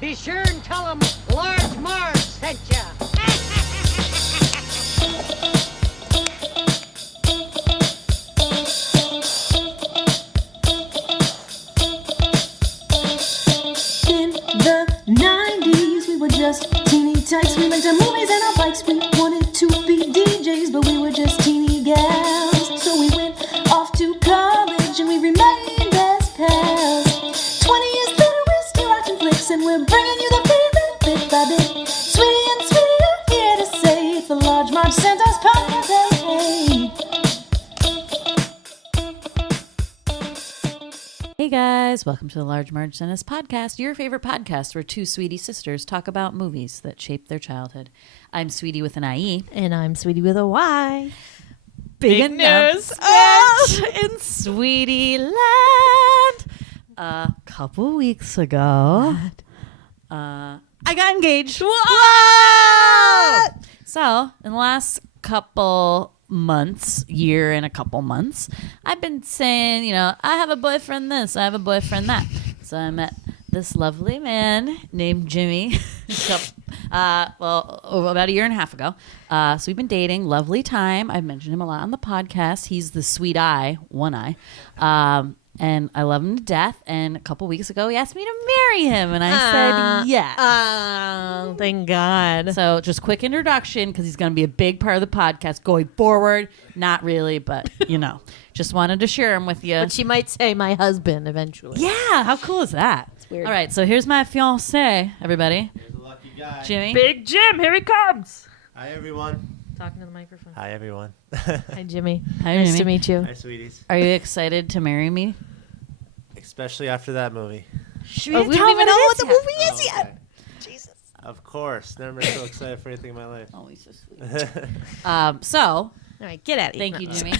Be sure and tell them Large Marge sent ya. In the 90s, we were just teeny tykes. We went to movies and our bikes. We wanted to be DJs, but we were just teeny gals. So we went off to college and we remained as pals. 20 years later, we're still watching flicks and we're bringing you the feeling bit by bit. Sweetie and Sweetie are here to say it's the Large Marge Santos podcast. Hey, Hey guys, welcome to the Large Marge Santos podcast, your favorite podcast where two sweetie sisters talk about movies that shaped their childhood. I'm Sweetie with an IE. and I'm Sweetie with a Y. Big news in Sweetie Land. A couple weeks ago, I got engaged. What? So, in the last couple months, year and a couple months, I've been saying, you know, I have a boyfriend this, I have a boyfriend that. So I met this lovely man named Jimmy, about a year and a half ago. So we've been dating, lovely time. I've mentioned him a lot on the podcast. He's the sweet eye, one eye. And I love him to death. And a couple weeks ago, he asked me to marry him. And I said yes. Oh, thank God. So just quick introduction, because he's going to be a big part of the podcast going forward. Not really, but, you know, just wanted to share him with you. But she might say my husband eventually. Yeah, how cool is that? It's weird. All right, so here's my fiancé, everybody. Here's a lucky guy. Jimmy. Big Jim, here he comes. Hi, everyone. Talking to the microphone. Hi, everyone. Hi, Jimmy. Hi, Nice Jimmy. to meet you. Hi, sweeties. Are you excited to marry me? Especially after that movie. We don't even know what the movie is Oh, yet. okay. Jesus. Of course. Never been so excited for anything in my life. Oh, he's so sweet. So, All right, get at it. thank you, No, Jimmy.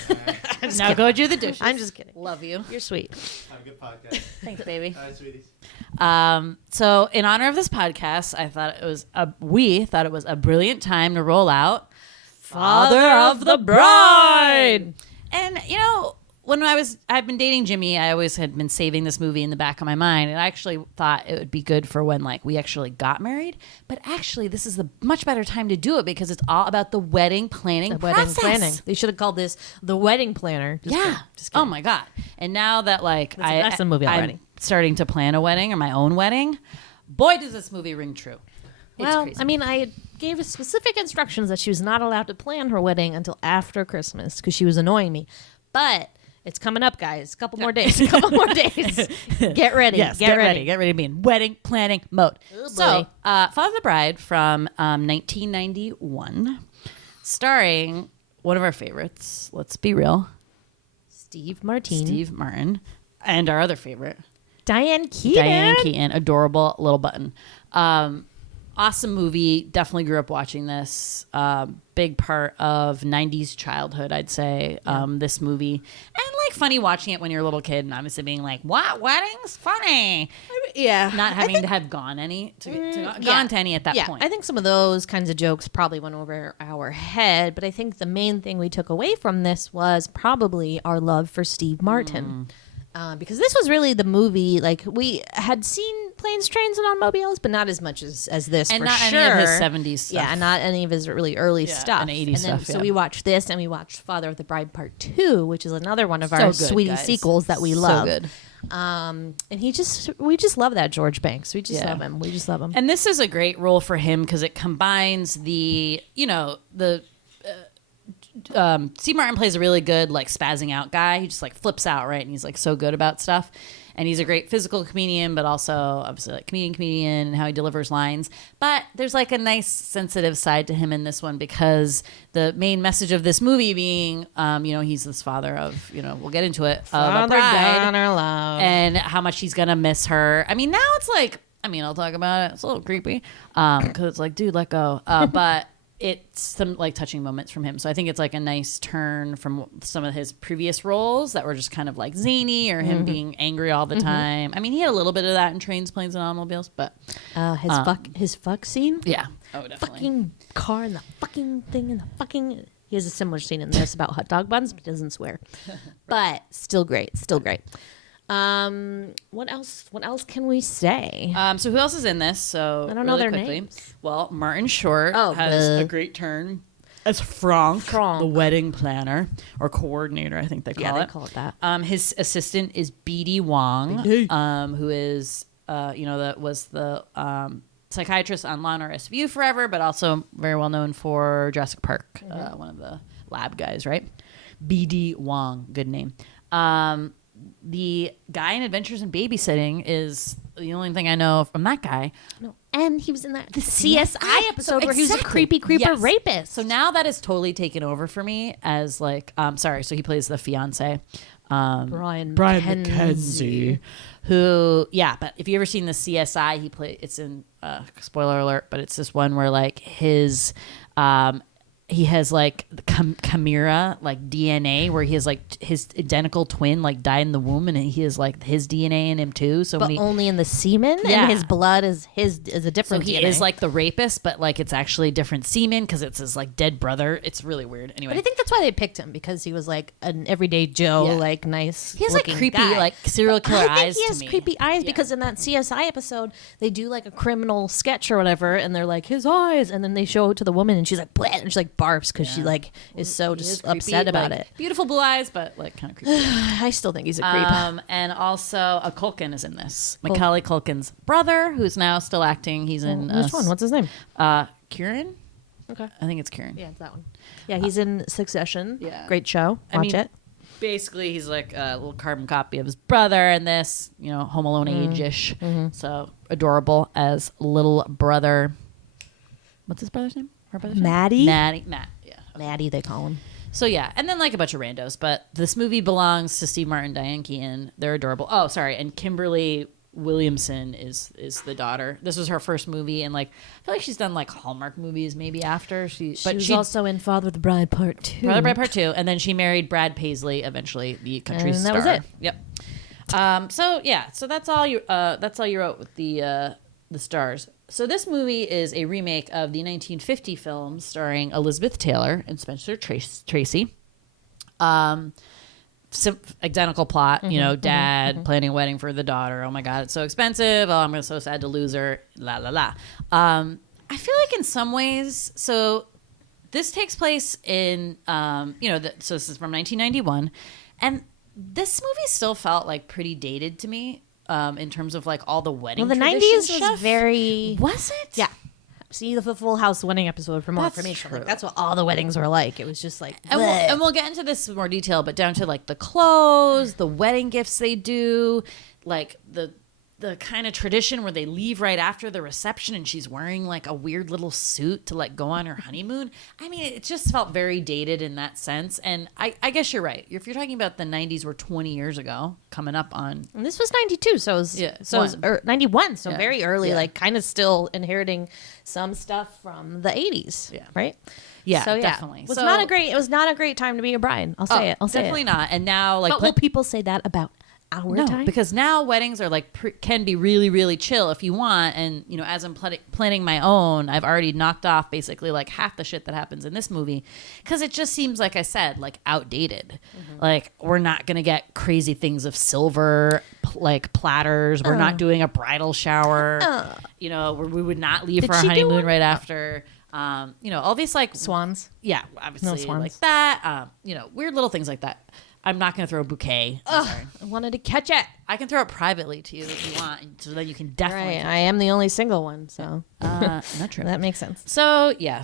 Now go do the dishes. I'm just kidding. Love you. You're sweet. Have a good podcast. Thanks, baby. Hi, sweeties. So in honor of this podcast, we thought it was a brilliant time to roll out Father of the Bride. And you know, when I've been dating Jimmy, I always had been saving this movie in the back of my mind, and I actually thought it would be good for when like we actually got married. But actually, this is the much better time to do it because it's all about the wedding planning process. They should have called this the wedding planner. Just Yeah. kidding. Just kidding. Oh my God. And now that like That's the movie already. I'm starting to plan a wedding or my own wedding, boy, does this movie ring true. It's Well, crazy. I mean, I gave her specific instructions that she was not allowed to plan her wedding until after Christmas because she was annoying me. But it's coming up, guys. A couple more days. Get ready. Yes, get ready. Get ready to be in wedding planning mode. Oh, So, boy. Father of the Bride from 1991, starring one of our favorites. Let's be real, Steve Martin. Steve Martin, and our other favorite, Diane Keaton. Diane Keaton, adorable little button. Awesome movie. Definitely grew up watching this. Big part of 90s childhood, I'd say, this movie. And like funny watching it when you're a little kid and obviously being like, what? Weddings? Funny. Yeah. Not having to have gone to any at that point. I think some of those kinds of jokes probably went over our head, but I think the main thing we took away from this was probably our love for Steve Martin. Because this was really the movie, like, we had seen Planes, Trains, and Automobiles, but not as much as this, And for not sure. any of his 70s stuff. Yeah, and not any of his really early stuff. and 80s then, stuff, So yeah. we watched this, and we watched Father of the Bride Part 2, which is another one of So our good, sweetie guys. sequels that we So love. good. And we just love that George Banks. We just Yeah. love him. We just love him. And this is a great role for him because it combines the Steve Martin plays a really good like spazzing out guy. He just like flips out, right? And he's like so good about stuff. And he's a great physical comedian, but also obviously like comedian and how he delivers lines. But there's like a nice sensitive side to him in this one because the main message of this movie being, he's this father of, we'll get into it, of a bride love. and how much he's gonna miss her. I mean, now it's like, I'll talk about it. It's a little creepy because it's like, dude, let go. But it's some like touching moments from him. So I think it's like a nice turn from some of his previous roles that were just kind of like zany or him being angry all the time. I mean, he had a little bit of that in Trains, Planes, and Automobiles, but His fuck scene. yeah. Oh, definitely. Fucking car and the fucking thing and the fucking. He has a similar scene in this about hot dog buns, but doesn't swear. But still great. What else? What else can we say? So who else is in this? So I don't know really their quickly. names. Well, Martin Short Oh, has bleh. a great turn as Franck, Franck. the wedding planner or coordinator, I think they call they it. call it that. His assistant is BD Wong, who is that was the psychiatrist on Law and Order SVU forever, but also very well known for Jurassic Park, one of the lab guys, right? BD Wong, good name. The guy in Adventures in Babysitting is the only thing I know from that guy. No, and he was in the CSI episode where he was a Exactly. creepy creeper Yes. rapist. So now that is totally taken over for me as like, so he plays the fiance, Brian McKenzie, who, but if you ever seen the CSI, it's in, spoiler alert, but it's this one where like he has like chimera like DNA where he has like his identical twin like died in the womb and he has like his DNA in him too. So but when he, only in the semen, Yeah. and his blood is a so different. he DNA. is like the rapist, but like it's actually different semen because it's his like dead brother. It's really weird. Anyway, But I think that's why they picked him, because he was like an everyday Joe, Yeah. like nice. he has like looking creepy guy. like serial killer I think eyes he to has me. creepy eyes because in that CSI episode they do like a criminal sketch or whatever, and they're like his eyes, and then they show it to the woman, and she's like, bleh, and she like barfs because she like is so He is just creepy, upset about like, it. Beautiful blue eyes, but like kind of creepy. I still think he's a creep. And also a Culkin is in this. Macaulay Culkin's brother, who's now still acting. He's in Which one? What's his name? Kieran. Okay. I think it's Kieran. Yeah, it's that one. Yeah, he's in Succession. Yeah. Great show. I Watch mean, it. Basically, he's like a little carbon copy of his brother in this, Home Alone Mm-hmm. age-ish. So adorable as little brother. What's his brother's name? Her brother's Maddie? name? Matt. Yeah. Maddie, they call him. So yeah, and then like a bunch of randos, but this movie belongs to Steve Martin, Diane Keaton. They're adorable. Oh, sorry, and Kimberly Williamson is the daughter. This was her first movie, and like I feel like she's done like Hallmark movies maybe after She was also in Father of the Bride Part 2. Brother Brad Part 2, and then she married Brad Paisley eventually, the country And that star. was it. Yep. So that's all you wrote with the stars. So this movie is a remake of the 1950 film starring Elizabeth Taylor and Spencer Tracy. Identical plot, dad planning a wedding for the daughter. Oh my God, it's so expensive. Oh, I'm so sad to lose her. La la la. I feel like in some ways, so this takes place in, so this is from 1991, and this movie still felt like pretty dated to me. In terms of like all the wedding. Well, the tradition 90s was stuff. very... Was it? Yeah. See the Full House wedding episode for more That's information. true. Like, that's what all the weddings were like. It was just like... And we'll get into this in more detail, but down to like the clothes, the wedding gifts they do, like the kind of tradition where they leave right after the reception and she's wearing like a weird little suit to like go on her honeymoon. I mean, it just felt very dated in that sense. And I guess you're right. If you're talking about the 90s were 20 years ago, coming up on... And this was 92, so it was, Yeah, so it was 91, so Yeah. very early, Yeah. like kind of still inheriting some stuff from the 80s. Yeah. Right? Yeah, So definitely. It was So- not a great time to be a bride. I'll say it. I'll say definitely it. not. And now like... But will people say that about our No, time? because now weddings are like can be really, really chill if you want. And as I'm planning my own, I've already knocked off basically like half the shit that happens in this movie because it just seems like I said like outdated. Like we're not gonna get crazy things of silver like platters. We're not doing a bridal shower. Where we would not leave for our she do honeymoon one? right after. All these like Swans. yeah, obviously swans. like that. Weird little things like that. I'm not going to throw a bouquet. I'm sorry. I wanted to catch it. I can throw it privately to you if you want, so then you can definitely. Right. I am the only single one, so Not true. that makes sense. So yeah,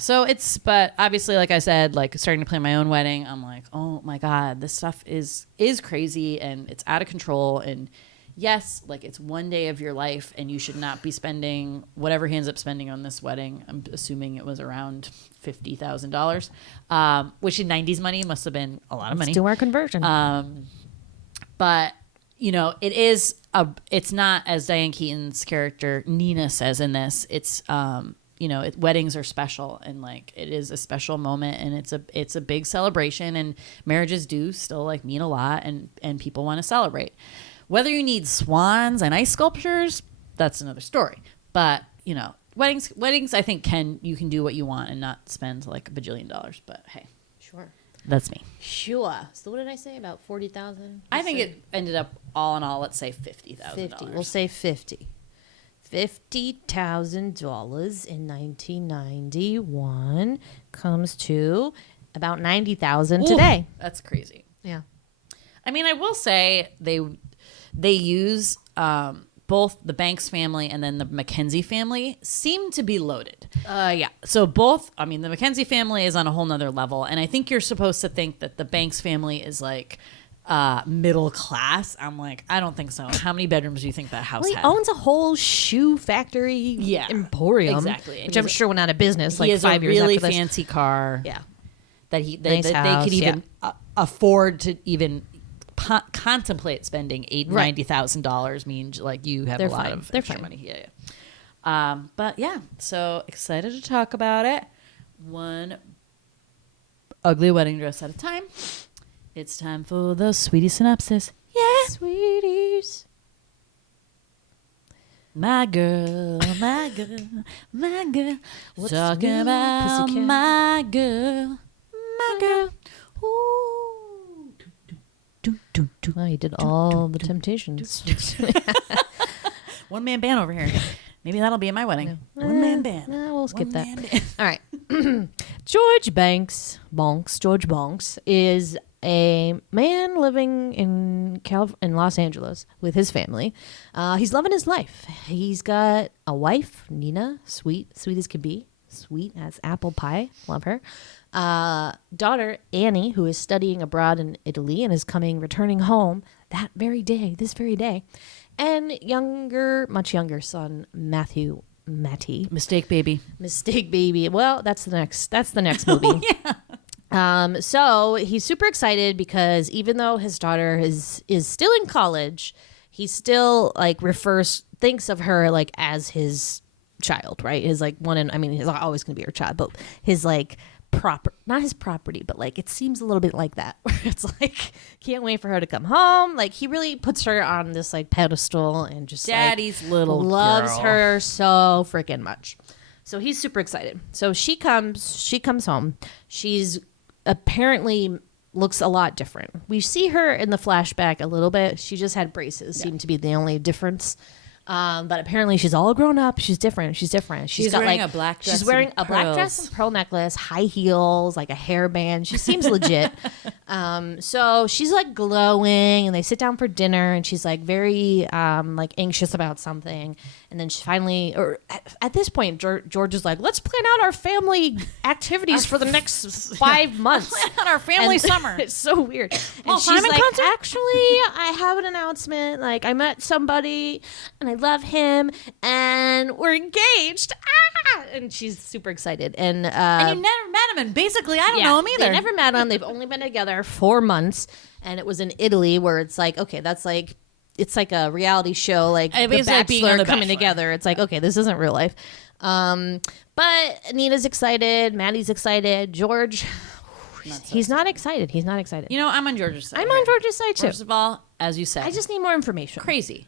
but obviously, like I said, like starting to plan my own wedding, I'm like, oh my God, this stuff is crazy and it's out of control. And yes, like it's one day of your life, and you should not be spending whatever he ends up spending on this wedding. I'm assuming it was around $50,000, which in '90s money must have been a lot of money. Let's do our conversion. But it's not, as Diane Keaton's character Nina says in this, it's weddings are special, and like it is a special moment, and it's a big celebration, and marriages do still like mean a lot, and people want to celebrate. Whether you need swans and ice sculptures, that's another story. But weddings I think you can do what you want and not spend like $1 bajillion. But hey. Sure. That's me. Sure. So what did I say about 40,000? I think it ended up all in all, let's say $50,000. 50. We'll say 50. $50,000 in 1991 comes to about 90,000 today. That's crazy. Yeah. I mean, I will say they use both the Banks family and then the Mackenzie family seem to be loaded. Yeah. So both, I mean, the Mackenzie family is on a whole nother level, and I think you're supposed to think that the Banks family is like middle class. I'm like, I don't think so. How many bedrooms do you think that house Well, he had? owns a whole shoe factory emporium. exactly. And Which he I'm has- sure went out of business like he has 5 a years really after this. fancy car. Yeah. That Nice they house, could even afford to even contemplate spending $90,000 means like you have They're a lot fine. of They're extra fine. money. Yeah. But yeah, so excited to talk about it. One ugly wedding dress at a time. It's time for the sweetie synopsis. Yeah, Sweeties. my girl, my girl, my girl. What's Talking new, about pussycat? my girl, my girl. Ooh. Oh, he did all the Temptations. One man band over here. Maybe that'll be at my wedding. One man band. Nah, we'll skip that. One man band. All right. George Bonks is a man living in Los Angeles with his family. He's loving his life. He's got a wife, Nina, sweet as can be, sweet as apple pie. Love her. Daughter, Annie, who is studying abroad in Italy and is returning home this very day. And much younger son, Matty. Mistake, baby. Mistake Baby. Well, that's the next movie. So he's super excited because even though his daughter is still in college, he still like thinks of her like as his child, right? His like he's always gonna be her child, but his like not his property, but like it seems a little bit like that, where it's like can't wait for her to come home. Like he really puts her on this like pedestal and just Daddy's little loves girl. her so freaking much. So he's super excited. So she comes home. She's apparently looks a lot different. We see her in the flashback a little bit. She just had braces, seemed to be the only difference. But apparently she's all grown up. She's different. She's got wearing like a black dress She's wearing and a black pearls. dress and pearl necklace, high heels, like a hairband. She seems legit. So she's like glowing, and they sit down for dinner, and she's like very like anxious about something. And then she finally, or at this point, George is like, "Let's plan out our family activities for the next 5 months." Plan out our family And summer. It's so weird. Well, And she's Simon like, concert? actually, I have an announcement. Like, I met somebody, and I love him, and we're engaged. And she's super excited. And And you never met him, and basically, I don't know him either. They never met him. They've only been together 4 months, and it was in Italy, where it's like, okay, that's like. It's like a reality show, like It The was like being on Bachelor The coming Bachelor. together. It's like, okay, this isn't real life. But Nina's excited. Maddie's excited. George, he's not excited. He's not excited. You know, I'm on George's side. I'm here. on George's side too. First of all, as you said, I just need more information. crazy.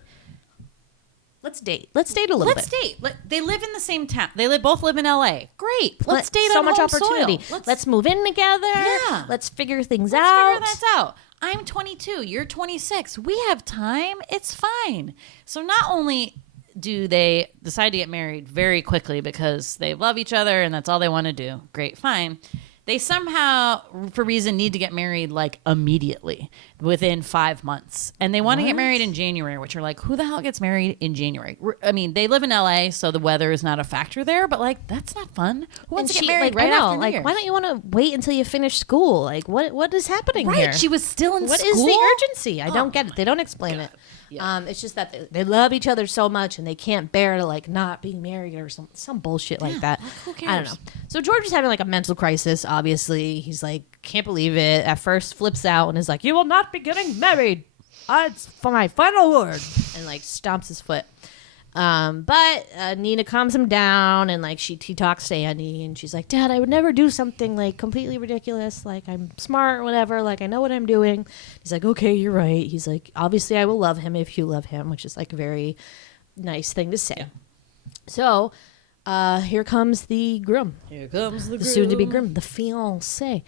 Let's date. Let's date a little Let's bit. date. They live in the same town. They both live in LA. Great. Let's date so on much home opportunity. soil. Let's move in together. Yeah. Let's figure things Let's out. figure this out. I'm 22. You're 26. We have time. It's fine. So not only do they decide to get married very quickly because they love each other and that's all they want to do. Great, fine. They somehow, for reason, need to get married like immediately within 5 months. And they want to get married in January, which are like, who the hell gets married in January? I mean, they live in LA, so the weather is not a factor there, but like, that's not fun. Who wants to get married right after New like, Year's? why don't you want to wait until you finish school? Like, what is happening Right, here? she was still in What school. is the urgency? I don't get it. They don't explain it. Yeah. It's just that they love each other so much and they can't bear to like not being married or some bullshit like that. who I don't know. cares? So George is having like a mental crisis. Obviously, he's like can't believe it. At first, flips out and is like, "You will not be getting married. It's for my final word," and like stomps his foot. But Nina calms him down and like he talks to Andy and she's like, "Dad, I would never do something like completely ridiculous. Like I'm smart or whatever. Like I know what I'm doing." He's like, "Okay, you're right." He's like, "Obviously I will love him if you love him," which is like a very nice thing to say. So Here comes the groom. Here comes The soon-to-be groom, the fiancé.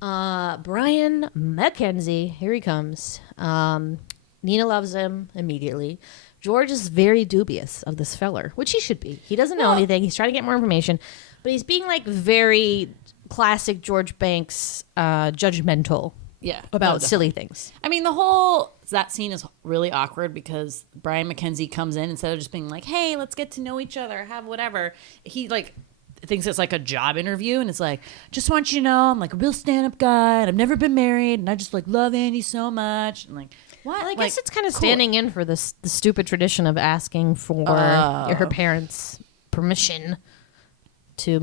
Brian McKenzie, here he comes. Nina loves him immediately. George is very dubious of this feller, which he should be. He doesn't know anything. He's trying to get more information, but he's being like very classic George Banks, judgmental Yeah. about silly things. I mean, that scene is really awkward because Brian McKenzie comes in instead of just being like, hey, let's get to know each other, have whatever. He like thinks it's like a job interview and it's like, just want you to know I'm like a real stand-up guy and I've never been married and I just like love Andy so much. And like, what? Well, I Like, guess it's kind of cool. standing in for the stupid tradition of asking for her parents' permission to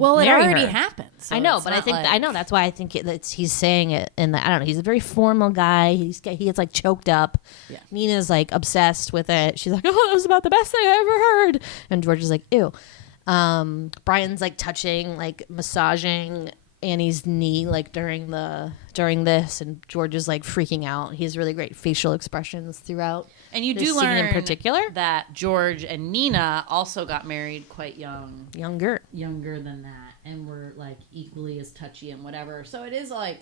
Well, it marry already her. happened. So I know, it's but I not think like- I know that's why I think he's saying it in the I don't know. He's a very formal guy. He gets like choked up. Yeah. Nina's like obsessed with it. She's like, "Oh, that was about the best thing I ever heard." And George is like, "Ew." Brian's like touching, like massaging Annie's knee, like during this, and George is like freaking out. He has really great facial expressions throughout. And you this do scene learn in particular that George and Nina also got married quite younger than that, and were like equally as touchy and whatever. So it is like,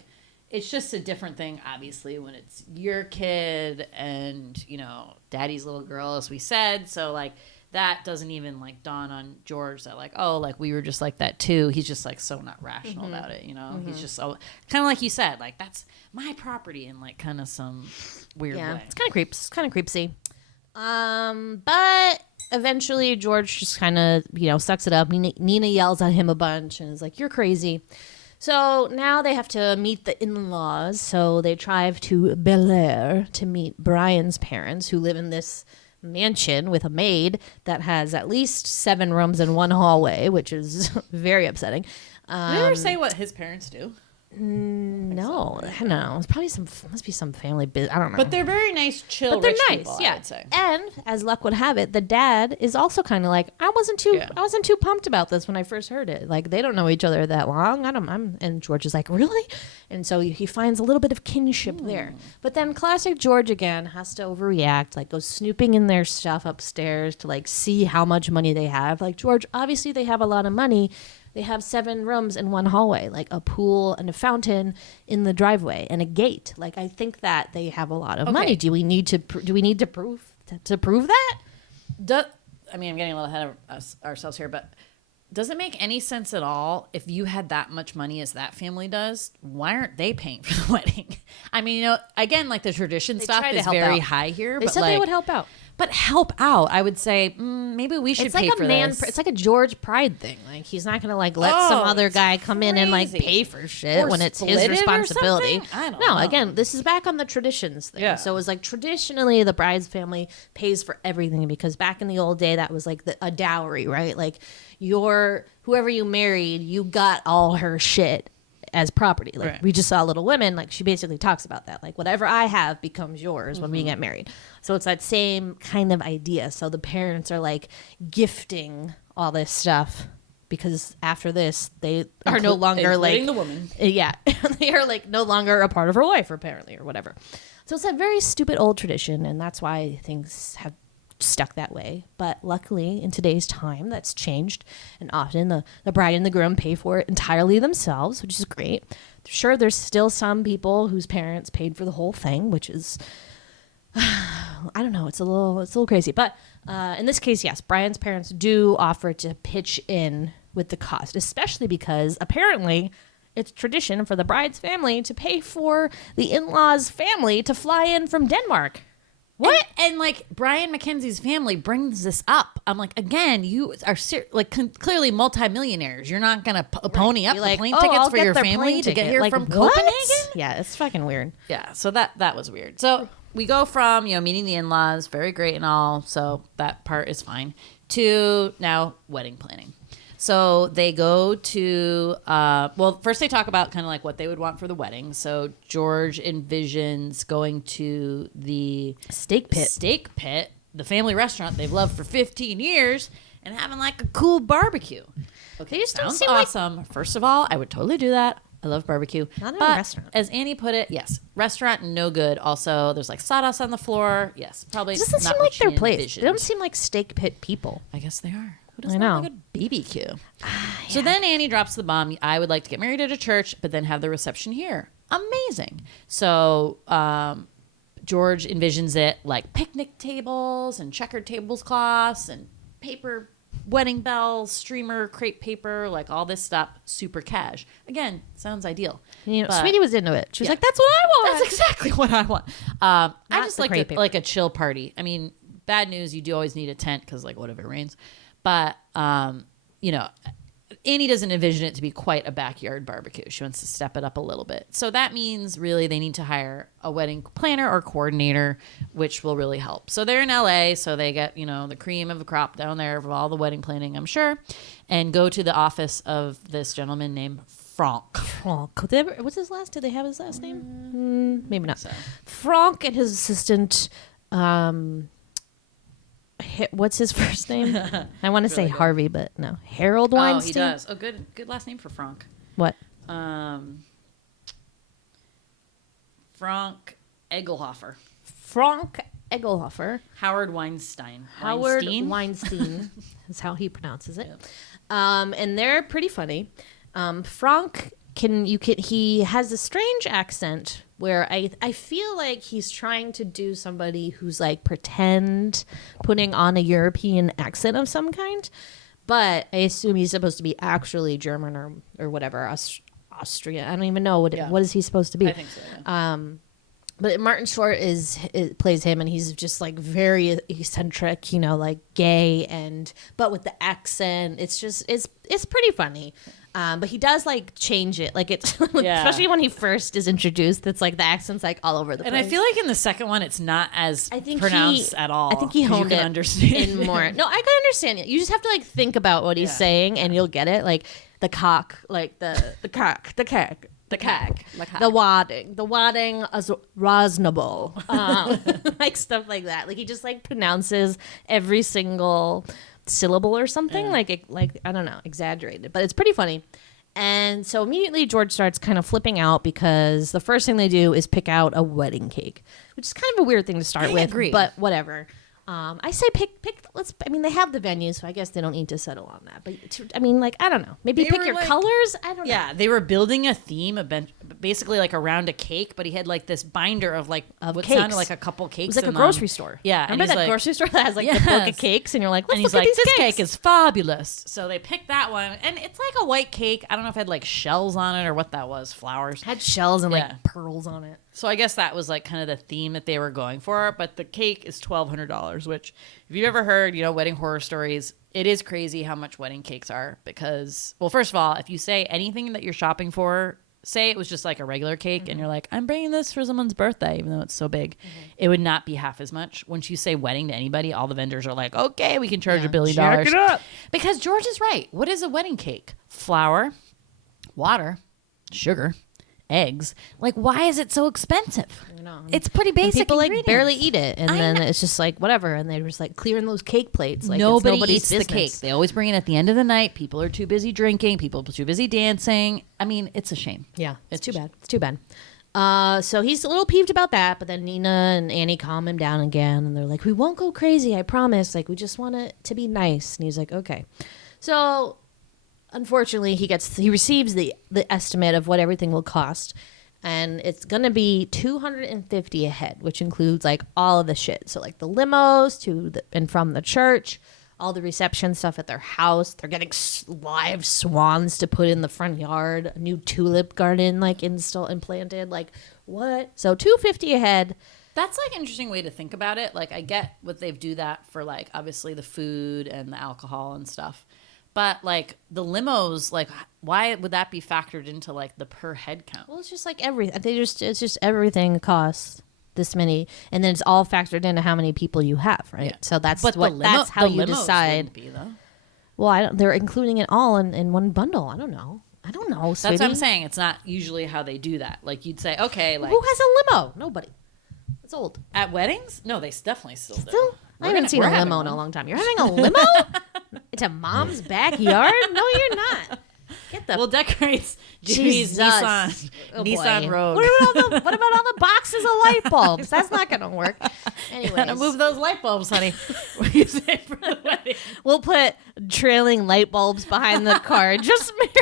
it's just a different thing, obviously, when it's your kid and, you know, daddy's little girl, as we said. So like that doesn't even like dawn on George that like, oh, like we were just like that too. He's just like so not rational about it, you know. He's just so kind of like you said, like that's my property in like kind of some weird way. It's kind of creeps. It's kind of creepsy. But eventually George just kind of, sucks it up. Nina yells at him a bunch and is like, "You're crazy." So now they have to meet the in-laws. So they drive to Bel Air to meet Brian's parents, who live in this mansion with a maid that has at least 7 rooms and 1 hallway, which is very upsetting. Did they ever say what his parents do? No, I don't know. It's probably must be some family business. I don't know. But they're very nice, chill, But they're rich nice, people, yeah. I would say. And as luck would have it, the dad is also kind of like, I wasn't too pumped about this when I first heard it. Like they don't know each other that long. And George is like, really? And so he finds a little bit of kinship there. But then classic George again has to overreact, like goes snooping in their stuff upstairs to like see how much money they have. Like George, obviously they have a lot of money. They have 7 rooms in 1 hallway, like a pool and a fountain in the driveway and a gate. Like I think that they have a lot of money. Do we need to prove that? I mean, I'm getting a little ahead of ourselves here, but does it make any sense at all if you had that much money as that family does? Why aren't they paying for the wedding? I mean, again, like the tradition stuff try to is help very out. high here. They but said like, they would help out. But help out, I would say maybe we should It's pay like for a man. this. It's like a George Pride thing. Like he's not gonna like let some other it's guy come in and like crazy. pay for shit Or when it's split his it or responsibility. something? I don't No, know. again, this is back on the traditions thing. Yeah. So it was like traditionally the bride's family pays for everything because back in the old day that was like a dowry, right? Like whoever you married, you got all her shit as property. Like Right. we just saw Little Women, like she basically talks about that. Like whatever I have becomes yours when we get married. So it's that same kind of idea. So the parents are like gifting all this stuff because after this they are no longer like including the woman. yeah, they are like no longer a part of her life apparently or whatever. So it's a very stupid old tradition and that's why things have stuck that way. But luckily in today's time that's changed and often the bride and the groom pay for it entirely themselves, which is great. Sure, there's still some people whose parents paid for the whole thing, which is I don't know, it's a little crazy. But in this case, yes, Brian's parents do offer to pitch in with the cost, especially because apparently it's tradition for the bride's family to pay for the in-laws' family to fly in from Denmark. What? And like Brian McKenzie's family brings this up. I'm like, again, you are clearly multimillionaires. You're not gonna pony up Be the like, plane "Oh, tickets I'll for get your their family plane to get ticket." here Like, from what? Copenhagen. Yeah, it's fucking weird. Yeah, so that was weird. So we go from meeting the in-laws, very great and all. So that part is fine. To now wedding planning. So they go to, first they talk about kind of like what they would want for the wedding. So George envisions going to the Steak pit. The family restaurant they've loved for 15 years, and having like a cool barbecue. Okay, They just don't sounds seem like- awesome. First of all, I would totally do that. I love barbecue. Not in a But restaurant. as Annie put it, yes, restaurant no good. Also, there's like sawdust on the floor. Yes, probably It doesn't not seem what like their she place. They envisioned. don't seem like steak pit people. I guess they are. Who doesn't I know. have a good BBQ? So then Annie drops the bomb. I would like to get married at a church, but then have the reception here. Amazing. So George envisions it like picnic tables and checkered tablecloths and paper wedding bells, streamer, crepe paper, like all this stuff, super cash. Again, sounds ideal. You know, But- Sweetie was into it. She was Yeah. like, "That's what I want." That's exactly what I want. I Not just the like crepe paper. like a chill party. I mean, bad news, you do always need a tent because like what if it rains? But you know, Annie doesn't envision it to be quite a backyard barbecue. She wants to step it up a little bit. So that means really they need to hire a wedding planner or coordinator, which will really help. So they're in LA, so they get, you know, the cream of the crop down there of all the wedding planning, I'm sure, and go to the office of this gentleman named Franck. Franck. What's his last? Did they have his last name? Maybe not. Franck and his assistant. What's his first name? I want to say Harvey, but no, Harold Weinstein. Oh, he does. Oh, good last name for Franck. What? Frank Egelhofer. Franck Egelhofer. Howard Weinstein. Howard Weinstein? Weinstein is how he pronounces it. And they're pretty funny. Franck he has a strange accent where I feel like he's trying to do somebody who's like pretend putting on a European accent of some kind, but I assume he's supposed to be actually German or whatever, Austria. I don't even know what is he supposed to be. I think so. Yeah. But Martin Short plays him, and he's just like very eccentric, you know, like gay, but with the accent, it's pretty funny. But he does like change it, like it's especially when he first is introduced. It's like the accent's like all over the place. And I feel like in the second one, it's not as pronounced at all. I think he 'cause honed you can it understand in more. No, I can understand it. You just have to like think about what he's saying, and you'll get it. Like the cock, like the cock, the cack. The cack, the wadding as reasonable, like stuff like that. Like he just like pronounces every single syllable or something, like I don't know, exaggerated, but it's pretty funny. And so immediately George starts kind of flipping out because the first thing they do is pick out a wedding cake, which is kind of a weird thing to start with. agree. But whatever. I say pick. They have the venue, so I guess they don't need to settle on that. But I don't know. Maybe They pick were your like- colors. I don't know. Yeah, they were building a theme, basically like around a cake, but he had like this binder of like what cakes. sounded like a couple cakes. It was like a in grocery them. store. Yeah, and remember he's that like- grocery store that has like the book of Yes. cakes, and you're like, let's And he's look like, at this these cake cakes. is fabulous. So they picked that one, and it's like a white cake. I don't know if it had like shells on it or what that was, flowers. Had shells and Yeah. like pearls on it. So I guess that was like kind of the theme that they were going for. But the cake is $1,200, which if you've ever heard, you know, wedding horror stories, it is crazy how much wedding cakes are because, well, first of all, if you say anything that you're shopping for, say it was just like a regular cake and you're like, I'm bringing this for someone's birthday, even though it's so big, it would not be half as much. Once you say wedding to anybody, all the vendors are like, okay, we can charge $1 billion. Jack it up. Because George is right. What is a wedding cake? Flour, water, sugar, eggs. Like, why is it so expensive? It's pretty And basic. people like ingredients. barely eat it, and I then know. it's just like whatever, and they're just like clearing those cake plates. Like Nobody it's nobody's eats the business. cake. They always bring it at the end of the night. People are too busy drinking. People are too busy dancing. I mean, it's a shame. Yeah, it's too a bad. It's too bad. So he's a little peeved about that, but then Nina and Annie calm him down again, and they're like, "We won't go crazy, I promise. Like, we just want it to be nice." And he's like, "Okay." So, unfortunately, he receives the estimate of what everything will cost, and it's gonna be $250 a head, which includes like all of the shit. So like the limos and from the church, all the reception stuff at their house. They're getting live swans to put in the front yard, a new tulip garden like implanted. Like what? So $250 a head. That's like an interesting way to think about it. Like, I get what they do that for, like, obviously the food and the alcohol and stuff. But, like, the limos, like, why would that be factored into, like, the per head count? Well, it's just like it's just everything costs this many, and then it's all factored into how many people you have, right? Yeah. So that's But that's how the you limos decide. wouldn't be, though. Well, they're including it all in one bundle. I don't know, That's sweetie. what I'm saying. It's not usually how they do that. Like, you'd say, okay, like, Who has a limo? Nobody. It's old. at weddings? No, they definitely still do. Still, I haven't seen a limo in a long time. You're having a limo? It's a mom's backyard? No, you're not. Get the We'll decorate Jimmy's Jesus. Nissan, Oh, Nissan boy. Rogue. What about all the boxes of light bulbs? That's not going to work. Anyways, Gotta move those light bulbs, honey. What do you say for the wedding? we'll put trailing light bulbs behind the car. Just married.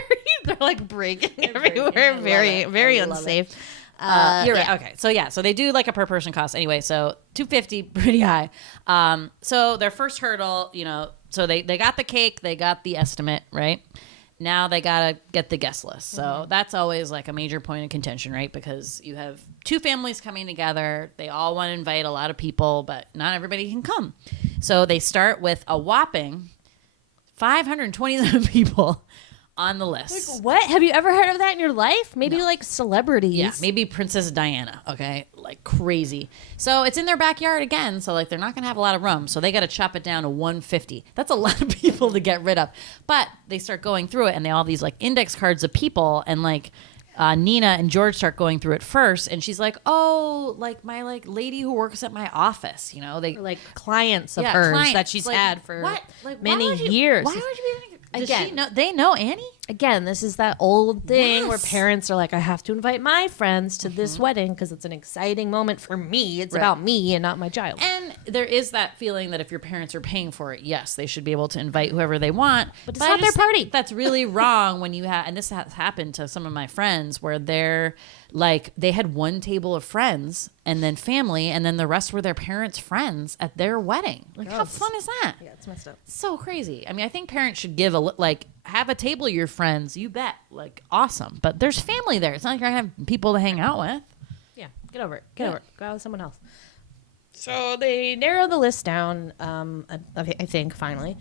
They're like breaking everywhere. Very unsafe. You're right. Okay. So they do like a per person cost anyway. So $250, pretty high. So their first hurdle, so they got the cake, they got the estimate, right? Now they got to get the guest list. So that's always like a major point of contention, right? Because you have two families coming together. They all want to invite a lot of people, but not everybody can come. So they start with a whopping 527 people on the list. What? Have you ever heard of that in your life? Maybe like celebrities. Yeah, maybe Princess Diana, okay? Like crazy. So it's in their backyard again, so like they're not going to have a lot of room. So they got to chop it down to 150. That's a lot of people to get rid of. But they start going through it and they all have these like index cards of people and like Nina and George start going through it first and she's like, "Oh, like my like lady who works at my office, they Like clients of hers clients. that she's Like, had for what? Like, many why would you- years. Why would you be does Again. she know they know Annie? Again, this is that old thing where Yes. parents are like, I have to invite my friends to this wedding because it's an exciting moment for me. It's about me and not my child. And there is that feeling that if your parents are paying for it, yes, they should be able to invite whoever they want. But it's I not their just think party. That's really wrong when you have, and this has happened to some of my friends where they're like, they had one table of friends and then family, and then the rest were their parents' friends at their wedding. Like, how fun is that? Yeah, it's messed up. So crazy. I mean, I think parents should give have a table of your friends. You bet. Like, awesome. But there's family there. It's not like you're going to have people to hang out with. Yeah, get over it. Get over it. Go out with someone else. So they narrow the list down, I think, finally.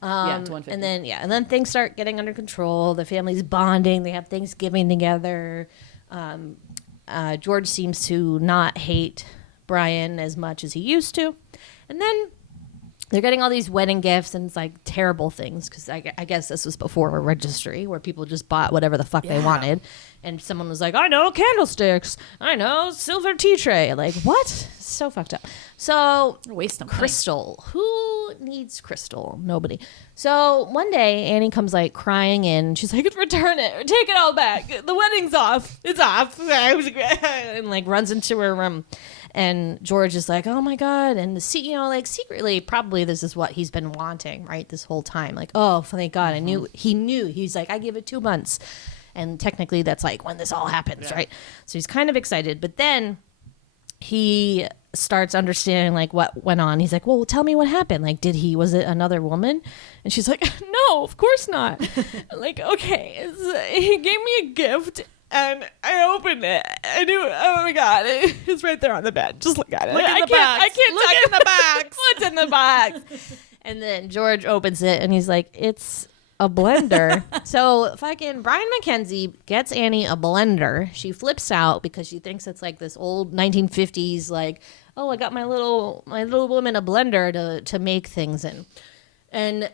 To 150. And then things start getting under control. The family's bonding. They have Thanksgiving together. George seems to not hate Brian as much as he used to. And then they're getting all these wedding gifts and it's like terrible things because I guess this was before a registry where people just bought whatever the fuck they wanted. And someone was like, I know candlesticks. I know silver tea tray. Like, what? So fucked up. So Waste of money. crystal. Who needs crystal? Nobody. So one day Annie comes like crying in. She's like, return it or take it all back. The wedding's off. It's off. And like runs into her room. And George is like, oh my God. And the CEO, like secretly, probably this is what he's been wanting, right? This whole time. Like, oh, thank God. He knew. He's like, I give it 2 months. And technically that's like when this all happens, right? So he's kind of excited. But then he starts understanding like what went on. He's like, well, tell me what happened. Like, was it another woman? And she's like, no, of course not. Like, okay. He gave me a gift. And I opened it. I knew, oh my God, it's right there on the bed. Just look at it. Look in the box. I can't Look talk in the box. What's in the box? And then George opens it and he's like, it's a blender. So fucking Brian McKenzie gets Annie a blender. She flips out because she thinks it's like this old 1950s, like, oh, I got my little woman a blender to make things in. And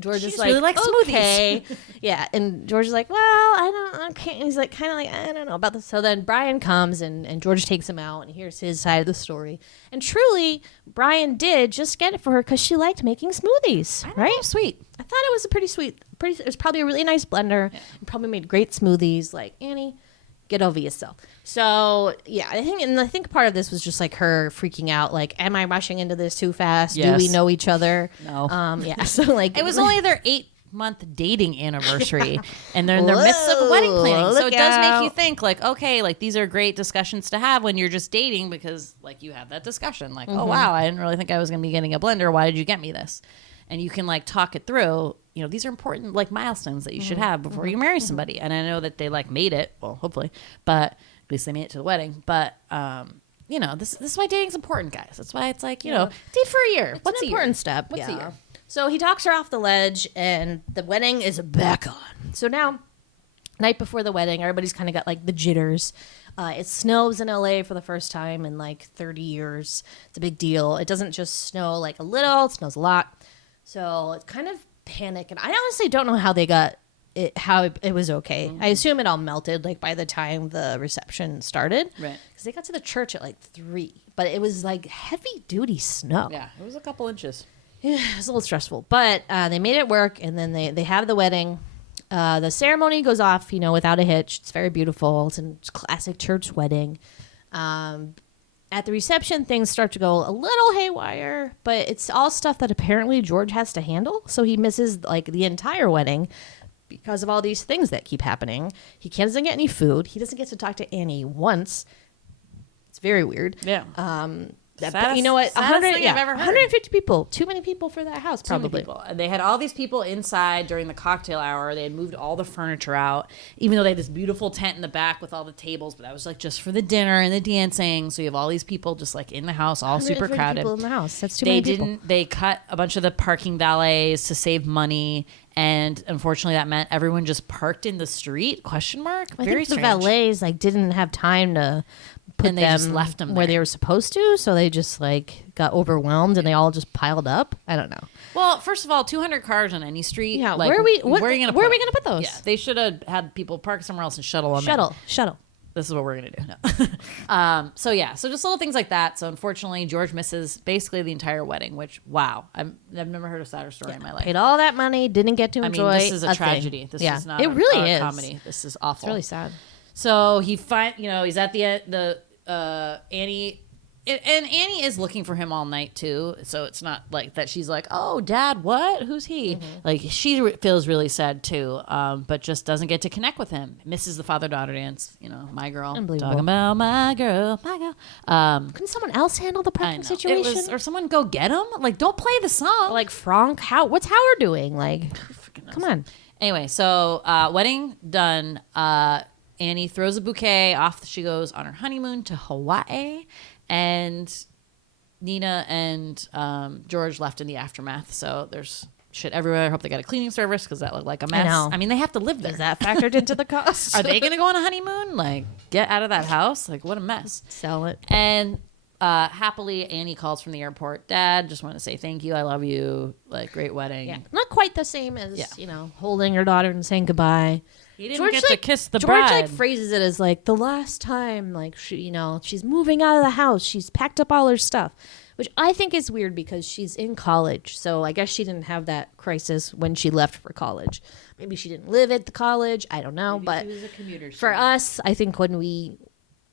George is just like, really likes smoothies. okay. Yeah. And George is like, well, I don't. He's like, kind of like, I don't know about this. So then Brian comes and George takes him out and hears his side of the story. And truly, Brian did just get it for her because she liked making smoothies, right? Sweet. I thought it was a pretty sweet, it was probably a really nice blender. Yeah. And probably made great smoothies. Like, Annie, get over yourself. So yeah, I think part of this was just like her freaking out. Like, am I rushing into this too fast? Yes. Do we know each other? No. Yeah. So like, It was only their 8-month dating anniversary, and they're in the midst of wedding planning. So it does make you think, like, okay, like these are great discussions to have when you're just dating because, like, you have that discussion, like, oh wow, I didn't really think I was going to be getting a blender. Why did you get me this? And you can like talk it through. You know, these are important like milestones that you should have before you marry somebody. And I know that they like made it. Well, hopefully, but at least they made it to the wedding. But you know, this is why dating's important, guys. That's why it's like, you know, date for a year. What's an important step? What's a year? So he talks her off the ledge, and the wedding is back on. So now, night before the wedding, everybody's kind of got like the jitters. It snows in LA for the first time in like 30 years. It's a big deal. It doesn't just snow like a little; it snows a lot. So it's kind of panic, and I honestly don't know how they got it. How it was okay. I assume it all melted like by the time the reception started, Right. Because they got to the church at like 3, but it was like heavy duty snow. Yeah, it was a couple inches. Yeah, it was a little stressful, but they made it work, and then they have the wedding. The ceremony goes off, you know, without a hitch. It's very beautiful. It's a classic church wedding. at the reception, things start to go a little haywire, but it's all stuff that apparently George has to handle. So he misses like the entire wedding because of all these things that keep happening. He doesn't get any food. He doesn't get to talk to Annie once. It's very weird. Yeah. You know what? Saddest thing I've ever heard. 150 people. Too many people for that house, Too many probably. people. And they had all these people inside during the cocktail hour. They had moved all the furniture out, even though they had this beautiful tent in the back with all the tables. But that was like just for the dinner and the dancing. So you have all these people just like in the house, all super 150 crowded. people in the house. That's too many people. They cut a bunch of the parking valets to save money. And unfortunately, that meant everyone just parked in the street? Question mark. I Very think the strange. valets like didn't have time to put And they them just left them where there. they were supposed to, so they just like got overwhelmed and they all just piled up. I don't know. Well, first of all, 200 cars on any street. Yeah, like, where are we Where are you gonna gonna put put those? Yeah, they should have had people park somewhere else and shuttle them. in. Shuttle. This is what we're gonna do. No. So just little things like that. So unfortunately, George misses basically the entire wedding. Which I've never heard a sadder story in my life. Paid all that money, didn't get to I enjoy. mean, this is a thing. tragedy. This yeah, is not it really a is. comedy. This is awful. It's really sad. So he's at the Annie. And Annie is looking for him all night too, so it's not like that. She's like, "Oh, Dad, what? Who's he?" Mm-hmm. Like feels really sad too, but just doesn't get to connect with him. Misses the father-daughter dance. My girl. Unbelievable. Talking about my girl. Couldn't someone else handle the I parking know. situation? Or someone go get him. Like, don't play the song. Like Frank, what's Howard doing? Like, come on. Anyway, so wedding done. Annie throws a bouquet. Off she goes on her honeymoon to Hawaii, and Nina and George left in the aftermath. So there's shit everywhere. I hope they got a cleaning service because that looked like a mess. know. I mean, they have to live there. Is that factored into the cost? Are they going to go on a honeymoon? Like, get out of that house? Like, what a mess. Sell it. And happily, Annie calls from the airport. Dad, just want to say thank you. I love you. Like, great wedding. Yeah, not quite the same as Yeah. holding your daughter and saying goodbye. He didn't George get to like, kiss the George bride. like phrases it as like the last time, like she's moving out of the house. She's packed up all her stuff, which I think is weird because she's in college. So I guess she didn't have that crisis when she left for college. Maybe she didn't live at the college. I don't know, but she was a commuter for us, I think when we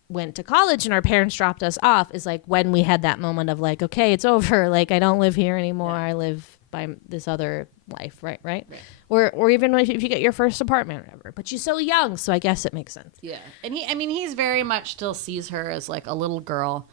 went to college and our parents dropped us off is like when we had that moment of like, okay, it's over. Like I don't live here anymore. I live by this other life, right? Or even if you get your first apartment or whatever. But she's so young, so I guess it makes sense. Yeah. And he's very much still sees her as like a little girl.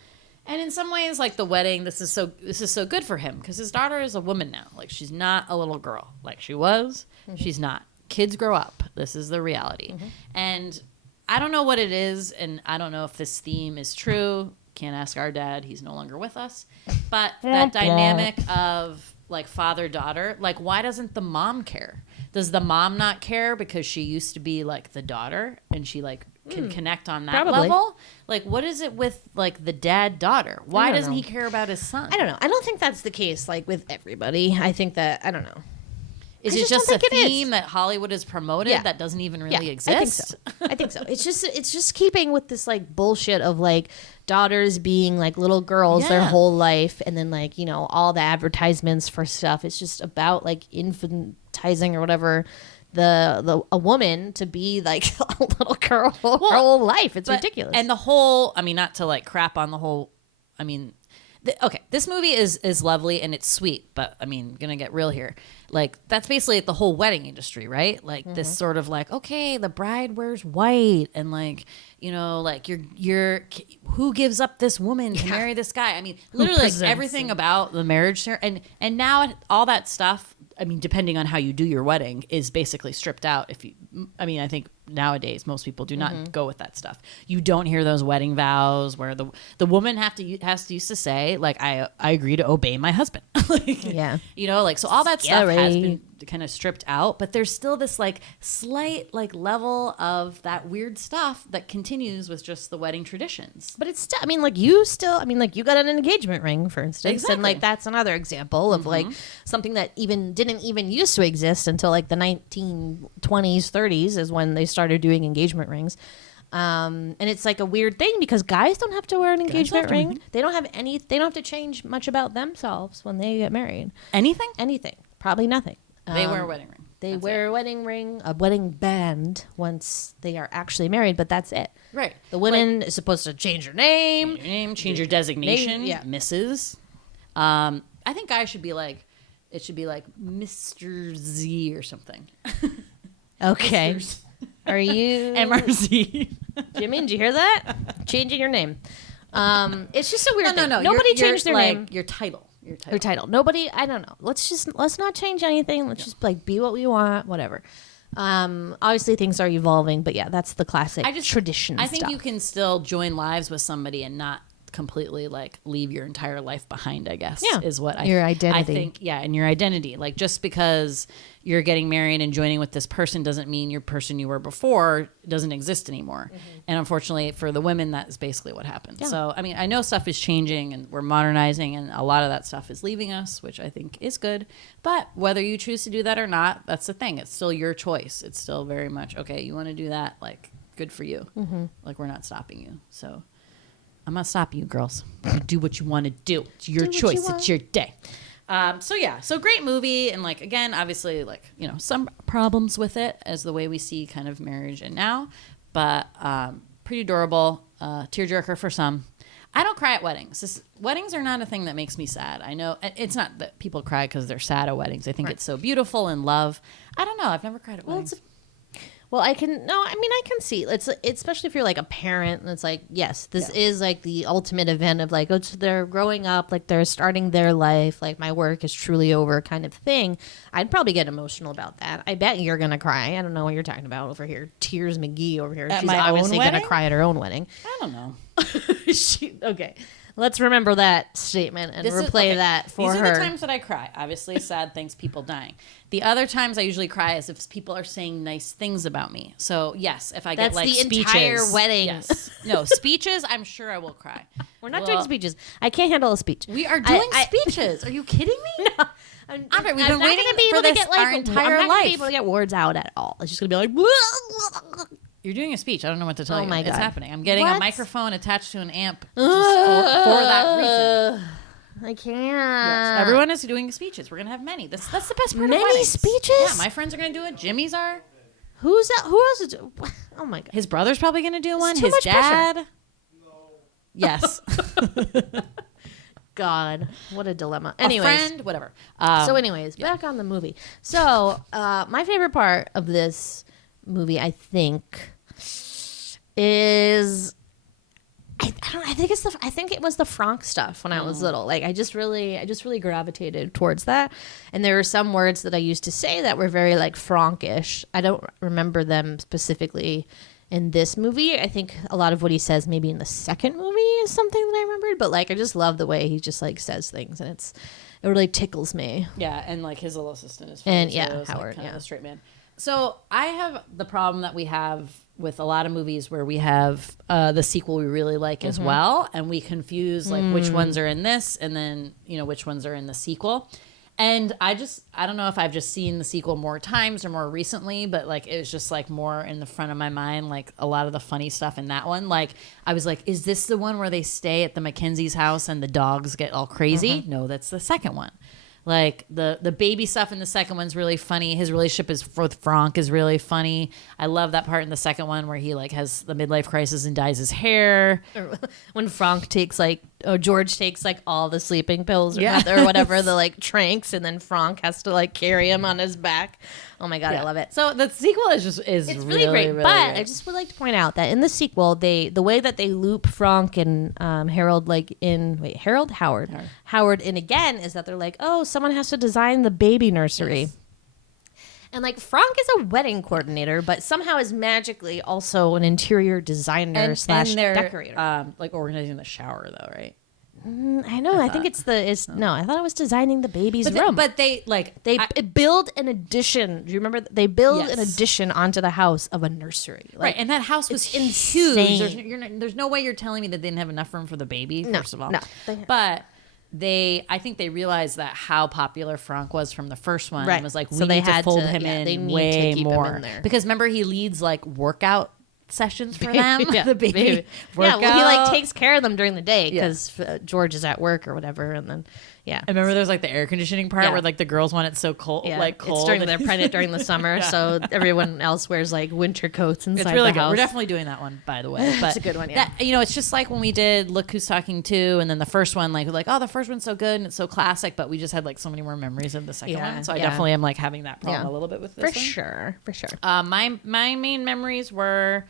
And in some ways, like the wedding, this is so good for him because his daughter is a woman now. Like she's not a little girl like she was. She's not. Kids grow up. This is the reality. And I don't know what it is, and I don't know if this theme is true. Can't ask our dad. He's no longer with us. But that dynamic of like father-daughter, like why doesn't the mom care? Does the mom not care because she used to be like the daughter and she like can connect on that Probably. level? Like what is it with like the dad-daughter? Why don't doesn't know. he care about his son? I don't know. I don't think that's the case like with everybody. I think that I don't know. Is I it just don't just a think it is. theme that Hollywood has promoted Yeah. that doesn't even really I exist? think so. I think so. It's just keeping with this like bullshit of like daughters being like little girls their Yeah. whole life, and then like all the advertisements for stuff. It's just about like infantizing or whatever a woman to be like a little girl her whole life. It's But- ridiculous. And the whole, I mean, not to like crap on the whole, I mean, okay, this movie is lovely and it's sweet, but I mean, gonna get real here. Like that's basically the whole wedding industry, right? Like this sort of like, okay, the bride wears white, and like like you're who gives up this woman to marry this guy? I mean, literally like presents everything about the marriage and now all that stuff. I mean, depending on how you do your wedding, is basically stripped out. I mean, I think nowadays most people do not go with that stuff. You don't hear those wedding vows where the woman has to used to say like, I agree to obey my husband. Like, Yeah. like so all that stuff has Scary. been kind of stripped out, but there's still this like slight like level of that weird stuff that continues with just the wedding traditions. But it's still, I mean, like you got an engagement ring, for instance. Exactly. And like that's another example of like something that didn't even used to exist until like the 1920s, 30s is when they started doing engagement rings. And it's like a weird thing because guys don't have to wear an engagement ring. They don't have to change much about themselves when they get married. Anything? Anything. Probably nothing. They wear a wedding ring. They wear a wedding ring, a wedding band once they are actually married, but that's it. Right. The women is supposed to change her name. Change your designation. Name, yeah. Mrs. I think guys should be like, it should be like Mr. Z or something. Okay. Are you MRZ. Jimmy? Did you hear that? Changing your name. It's just a weird thing. No. Nobody changed their like, name. Your title. Your title. Nobody. I don't know. Let's not change anything. Let's just like be what we want. Whatever. Obviously things are evolving, but yeah, that's the classic tradition. I think stuff. you can still join lives with somebody and not completely like leave your entire life behind, I guess. Yeah. Is what Your I identity. think, yeah, and your identity. Like just because you're getting married and joining with this person doesn't mean your person you were before doesn't exist anymore. And unfortunately for the women, that is basically what happened. Yeah. So I mean, I know stuff is changing and we're modernizing and a lot of that stuff is leaving us, which I think is good. But whether you choose to do that or not, that's the thing. It's still your choice. It's still very much, okay, you want to do that, like good for you. Like we're not stopping you. So I'm not stopping you, girls. You do what you want to do. It's your what you choice. want. It's your day. So great movie, and like again, obviously, like some problems with it as the way we see kind of marriage and now, but pretty adorable. Tearjerker for some. I don't cry at weddings. Weddings are not a thing that makes me sad. I know it's not that people cry because they're sad at weddings. I think it's so beautiful and love. I don't know. I've never cried at weddings. Well, I can see it's especially if you're like a parent and it's like, yes, this is like the ultimate event of like, oh, so they're growing up, like they're starting their life, like my work is truly over kind of thing. I'd probably get emotional about that. I bet you're gonna cry. I don't know what you're talking about over here. Tears McGee over here. At She's my own obviously gonna wedding? cry at her own wedding. I don't know. Okay. Let's remember that statement and replay that for These her. are the times that I cry. Obviously, sad things, people dying. The other times I usually cry is if people are saying nice things about me. So yes, if I That's get like the speeches, entire wedding. Yes. No, speeches, I'm sure I will cry. We're not doing speeches. I can't handle a speech. We are doing I- speeches. Are you kidding me? No. Andre, we've I'm been not waiting gonna be for able to this get like our entire I'm not gonna be life. able to get words out at all. It's just gonna be like. You're doing a speech. I don't know what to tell Oh you. my It's God. happening. I'm getting a What? microphone attached to an amp just for that reason. I can't. Yes. Everyone is doing speeches. We're gonna have many. That's the best part. Many of weddings. speeches? Yeah, my friends are gonna do it. Jimmy's are. Who's that? Who else is? Oh my god. His brother's probably gonna do one. too His much pressure. dad. Yes. God, what a dilemma. A Anyways, friend, whatever. back on the movie. So, my favorite part of this movie, I think, is I don't know, I think it was the Franck stuff when I was little. Like I just really gravitated towards that. And there were some words that I used to say that were very like Frankish. I don't remember them specifically in this movie. I think a lot of what he says maybe in the second movie is something that I remembered, but like I just love the way he just like says things, and it really tickles me. Yeah, and like his little assistant is funny And, too. yeah, It's, like, Howard, kind of yeah. a straight man. So I have the problem that we have with a lot of movies where we have the sequel we really like as well, and we confuse like which ones are in this and then which ones are in the sequel. And I don't know if I've just seen the sequel more times or more recently, but like it was just like more in the front of my mind, like a lot of the funny stuff in that one. Like I was like, is this the one where they stay at the Mackenzie's house and the dogs get all crazy? No, that's the second one. Like the baby stuff in the second one's really funny. His relationship with Franck is really funny. I love that part in the second one where he like has the midlife crisis and dyes his hair. When Franck takes George takes like all the sleeping pills or, Yeah. or whatever, the like tranks, and then Franck has to like carry him on his back. Oh my God, I love it. So the sequel is It's really great, really but great. I just would like to point out that in the sequel, the way that they loop Franck and Howard in again is that they're like, oh, someone has to design the baby nursery. Yes. And like Franck is a wedding coordinator, but somehow is magically also an interior designer slash they're, decorator. like organizing the shower though, right? I know. I think no. I thought it was designing the baby's But room. they like They build an addition. Do you remember? They build an Yes. addition onto the house of a nursery. Like, right, and that house was it's huge. insane. There's no way you're telling me that they didn't have enough room for the baby. No, First of all, no. But I think they realized that how popular Franck was from the first one. Right. And was like, So we they need to had fold to- him yeah, they in need to way keep him more in there. because remember he leads like workout sessions for them. Yeah, the baby. Yeah, Workout. well, he like takes care of them during the day Yeah. because George is at work or whatever, and then Yeah. I remember there's like the air conditioning part Yeah. where like the girls want it so cold, Yeah, like cold. It's during and they're pregnant during the summer, so everyone else wears like winter coats inside It's really the good. house. We're definitely doing that one, by the way. But a good one, yeah. That, it's just like when we did Look Who's Talking To, and then the first one, like oh, the first one's so good and it's so classic, but we just had like so many more memories of the second Yeah, one. So I yeah. definitely am like having that problem Yeah. a little bit with this for one. sure, for sure. My main memories were,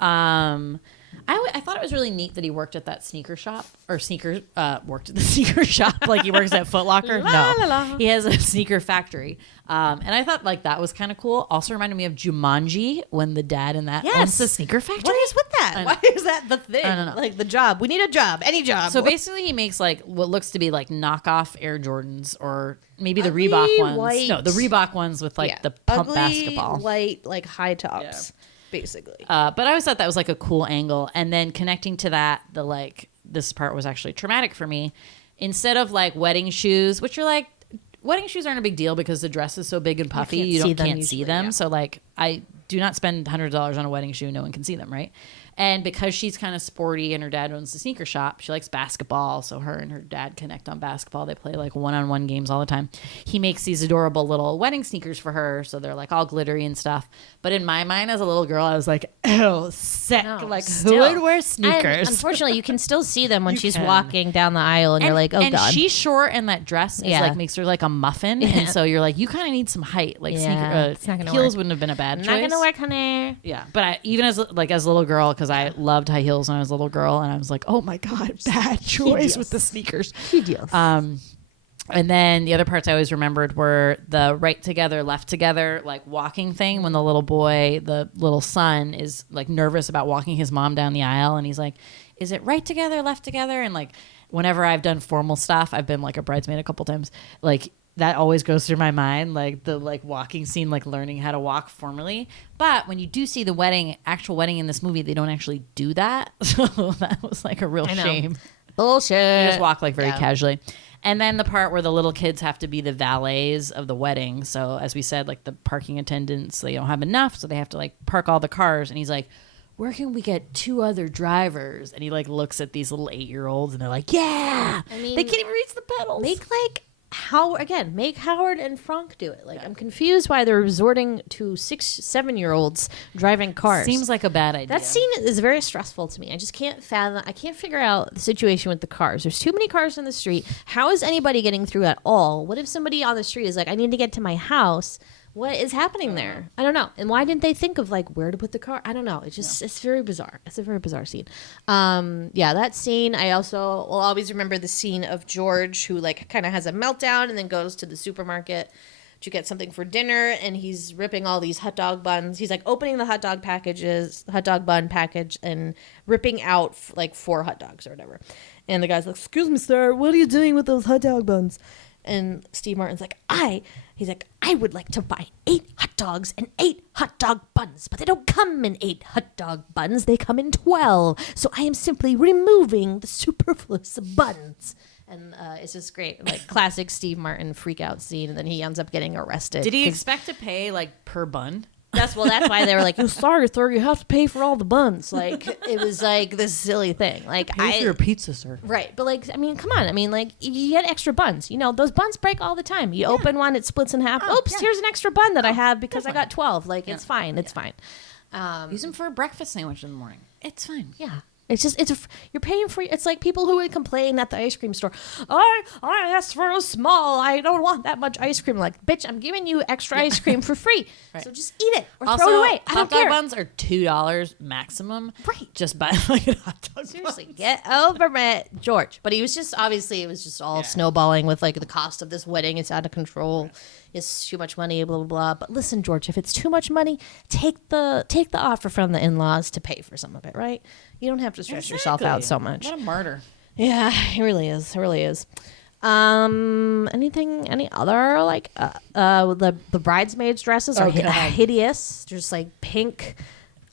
I thought it was really neat that he worked at that sneaker shop worked at the sneaker shop like he works at Foot Locker. No, he has a sneaker factory, and I thought like that was kind of cool. Also reminded me of Jumanji when the dad in that owns the sneaker factory. What is with that? I know. Why is that the thing? I don't know. Like the job. We need a job. Any job. So basically, he makes like what looks to be like knockoff Air Jordans, or maybe the Ugly Reebok ones. white- No, the Reebok ones with like the pump ugly, basketball. white, like high tops, basically. But I always thought that was like a cool angle. And then connecting to that, this part was actually traumatic for me. Instead of like wedding shoes, which are like, wedding shoes aren't a big deal because the dress is so big and puffy, you can't see them. yeah. So like, I do not spend $100 on a wedding shoe. No one can see them, right? And because she's kind of sporty and her dad owns the sneaker shop, she likes basketball. So her and her dad connect on basketball. They play like one-on-one games all the time. He makes these adorable little wedding sneakers for her. So they're like all glittery and stuff. But in my mind as a little girl, I was like, ew, sick. No, like who still. would wear And sneakers? unfortunately, you can still see them when she's can. walking down the aisle, and you're like, oh and god. she's short, and that dress is Yeah. like makes her like a muffin, and so you're like, you kind of need some height. Like Yeah, it's not gonna heels work. wouldn't have been a bad choice. Not gonna work, honey. Yeah, but even as a little girl, because I loved high heels when I was a little girl, and I was like, oh my god, bad choice with the sneakers. And then the other parts I always remembered were the right together, left together, like walking thing when the little boy, the little son, is like nervous about walking his mom down the aisle. And he's like, is it right together, left together? And like, whenever I've done formal stuff, I've been like a bridesmaid a couple times, like that always goes through my mind, like the like walking scene, like learning how to walk formally. But when you do see the actual wedding in this movie, they don't actually do that. So that was like a real I know. shame. Bullshit. They just walk like very Yeah. casually. And then the part where the little kids have to be the valets of the wedding. So as we said, like the parking attendants, they don't have enough, so they have to like park all the cars. And he's like, where can we get 2 other drivers? And he like looks at these little 8-year-olds and they're like, yeah. I mean, they can't even reach the pedals. Make make Howard and Frank do it. Like, I'm confused why they're resorting to 6-7-year-olds driving cars. Seems like a bad idea. That scene is very stressful to me. I just can't fathom. I can't figure out the situation with the cars. There's too many cars on the street. How is anybody getting through at all? What if somebody on the street is like, I need to get to my house? What is happening there? I don't know. And why didn't they think of like where to put the car? I don't know. It's just it's very bizarre. It's a very bizarre scene. Yeah, that scene. I also will always remember the scene of George who like kind of has a meltdown and then goes to the supermarket to get something for dinner, and he's ripping all these hot dog buns. He's like opening the hot dog bun package, and ripping out like 4 hot dogs or whatever. And the guy's like, "Excuse me, sir, what are you doing with those hot dog buns?" And Steve Martin's like, he's like, I would like to buy 8 hot dogs and 8 hot dog buns, but they don't come in 8 hot dog buns. They come in 12. So I am simply removing the superfluous buns. And it's just great, like classic Steve Martin freak out scene. And then he ends up getting arrested. Did he 'cause expect to pay like per bun? That's why they were like, sorry, sir, you have to pay for all the buns. Like, it was like this silly thing. Like, pizza, sir. Right, but like, I mean, come on. I mean, like, you get extra buns. You know, those buns break all the time. You open one, it splits in half. Oops, here's an extra bun that I have because I got 12. Like, it's fine. It's fine. Use them for a breakfast sandwich in the morning. It's fine. Yeah. It's just you're paying for. It's like people who would complain at the ice cream store. I asked for a small. I don't want that much ice cream. Like, bitch, I'm giving you extra ice cream for free. Right. So just eat it or Also, throw it away. I don't hot dog care. buns are $2 maximum. Right. Just buy like a hot dog. Seriously, get over it, George. But he was just obviously it was just all snowballing with like the cost of this wedding. It's out of control. It's too much money. Blah blah blah. But listen, George, if it's too much money, take the offer from the in-laws to pay for some of it. Right? You don't have to stress yourself out so much. What a martyr. Yeah, it really is. It really is. Any other like the bridesmaids dresses are hideous. Just like pink